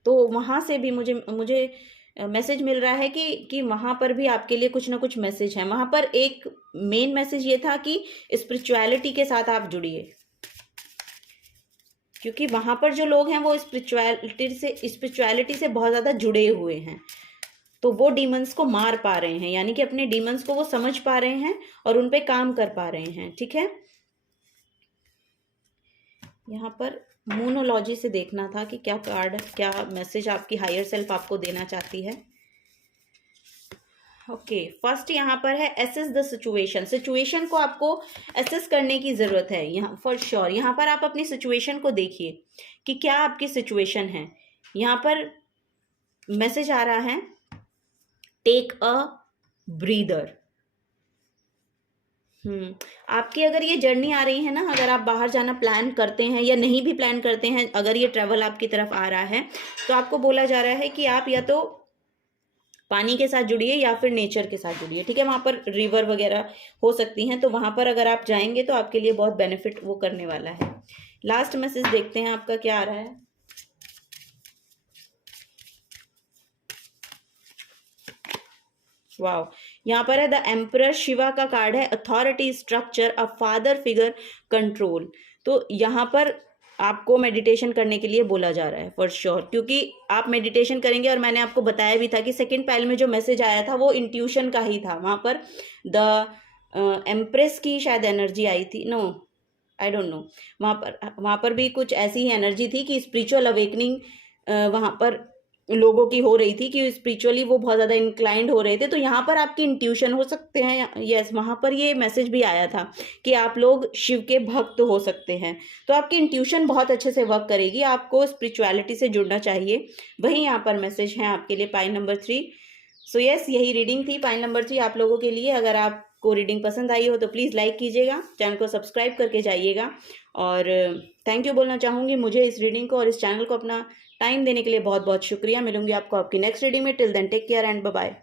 तो वहां से भी मुझे मैसेज मिल रहा है कि वहां पर भी आपके लिए कुछ ना कुछ मैसेज है। वहां पर एक मेन मैसेज ये था कि स्पिरिचुअलिटी के साथ आप जुड़िए, क्योंकि वहां पर जो लोग हैं वो स्पिरिचुअलिटी से बहुत ज़्यादा जुड़े हुए हैं। तो वो डीमंस को मार पा रहे हैं, यानी कि अपने डीमंस को वो समझ पा रहे हैं और उन पे काम कर पा रहे हैं, ठीक है। यहाँ पर मोनोलॉजी से देखना था कि क्या कार्ड, क्या मैसेज आपकी हायर सेल्फ आपको देना चाहती है। ओके, फर्स्ट यहाँ पर है एसेस द सिचुएशन। सिचुएशन को आपको एसेस करने की ज़रूरत है यहाँ फॉर श्योर। यहाँ पर आप अपनी सिचुएशन को देखिए कि क्या आपकी सिचुएशन है। यहाँ पर मैसेज आ रहा है टेक अ ब्रीदर। आपकी अगर ये जर्नी आ रही है ना, अगर आप बाहर जाना प्लान करते हैं या नहीं भी प्लान करते हैं, अगर ये ट्रैवल आपकी तरफ आ रहा है तो आपको बोला जा रहा है कि आप या तो पानी के साथ जुड़िए या फिर नेचर के साथ जुड़िए। ठीक है, वहाँ पर रिवर वगैरह हो सकती हैं, तो वहाँ पर अगर आप जाएंगे तो आपके लिए बहुत बेनिफिट वो करने वाला है। लास्ट मैसेज देखते हैं आपका क्या आ रहा है। वाओ, यहाँ पर है द एम्परर, शिवा का कार्ड है, authority, structure, a father figure, control. तो यहाँ पर आपको मेडिटेशन करने के लिए बोला जा रहा है फॉर श्योर, क्योंकि आप मेडिटेशन करेंगे। और मैंने आपको बताया भी था कि सेकंड पाइल में जो मैसेज आया था वो इंट्यूशन का ही था। वहाँ पर द एम्प्रेस की शायद एनर्जी आई थी, नो आई डोंट नो। वहाँ पर भी कुछ ऐसी ही एनर्जी थी कि स्पिरिचुअल अवेकनिंग वहाँ पर लोगों की हो रही थी, कि स्पिरिचुअली वो बहुत ज़्यादा इंक्लाइंड हो रहे थे। तो यहाँ पर आपकी इंट्यूशन हो सकते हैं। यस, वहाँ पर ये मैसेज भी आया था कि आप लोग शिव के भक्त हो सकते हैं। तो आपकी इंट्यूशन बहुत अच्छे से वर्क करेगी, आपको स्पिरिचुअलिटी से जुड़ना चाहिए। वही यहाँ पर मैसेज है आपके लिए पाइल नंबर 3। सो यस, यही रीडिंग थी पाइल नंबर 3 आप लोगों के लिए। अगर आपको रीडिंग पसंद आई हो तो प्लीज़ लाइक कीजिएगा, चैनल को सब्सक्राइब करके जाइएगा। और थैंक यू बोलना चाहूँगी मुझे इस रीडिंग को और इस चैनल को अपना टाइम देने के लिए बहुत बहुत शुक्रिया। मिलूंगी आपको आपकी नेक्स्ट रीडिंग में। Till then take care and bye bye.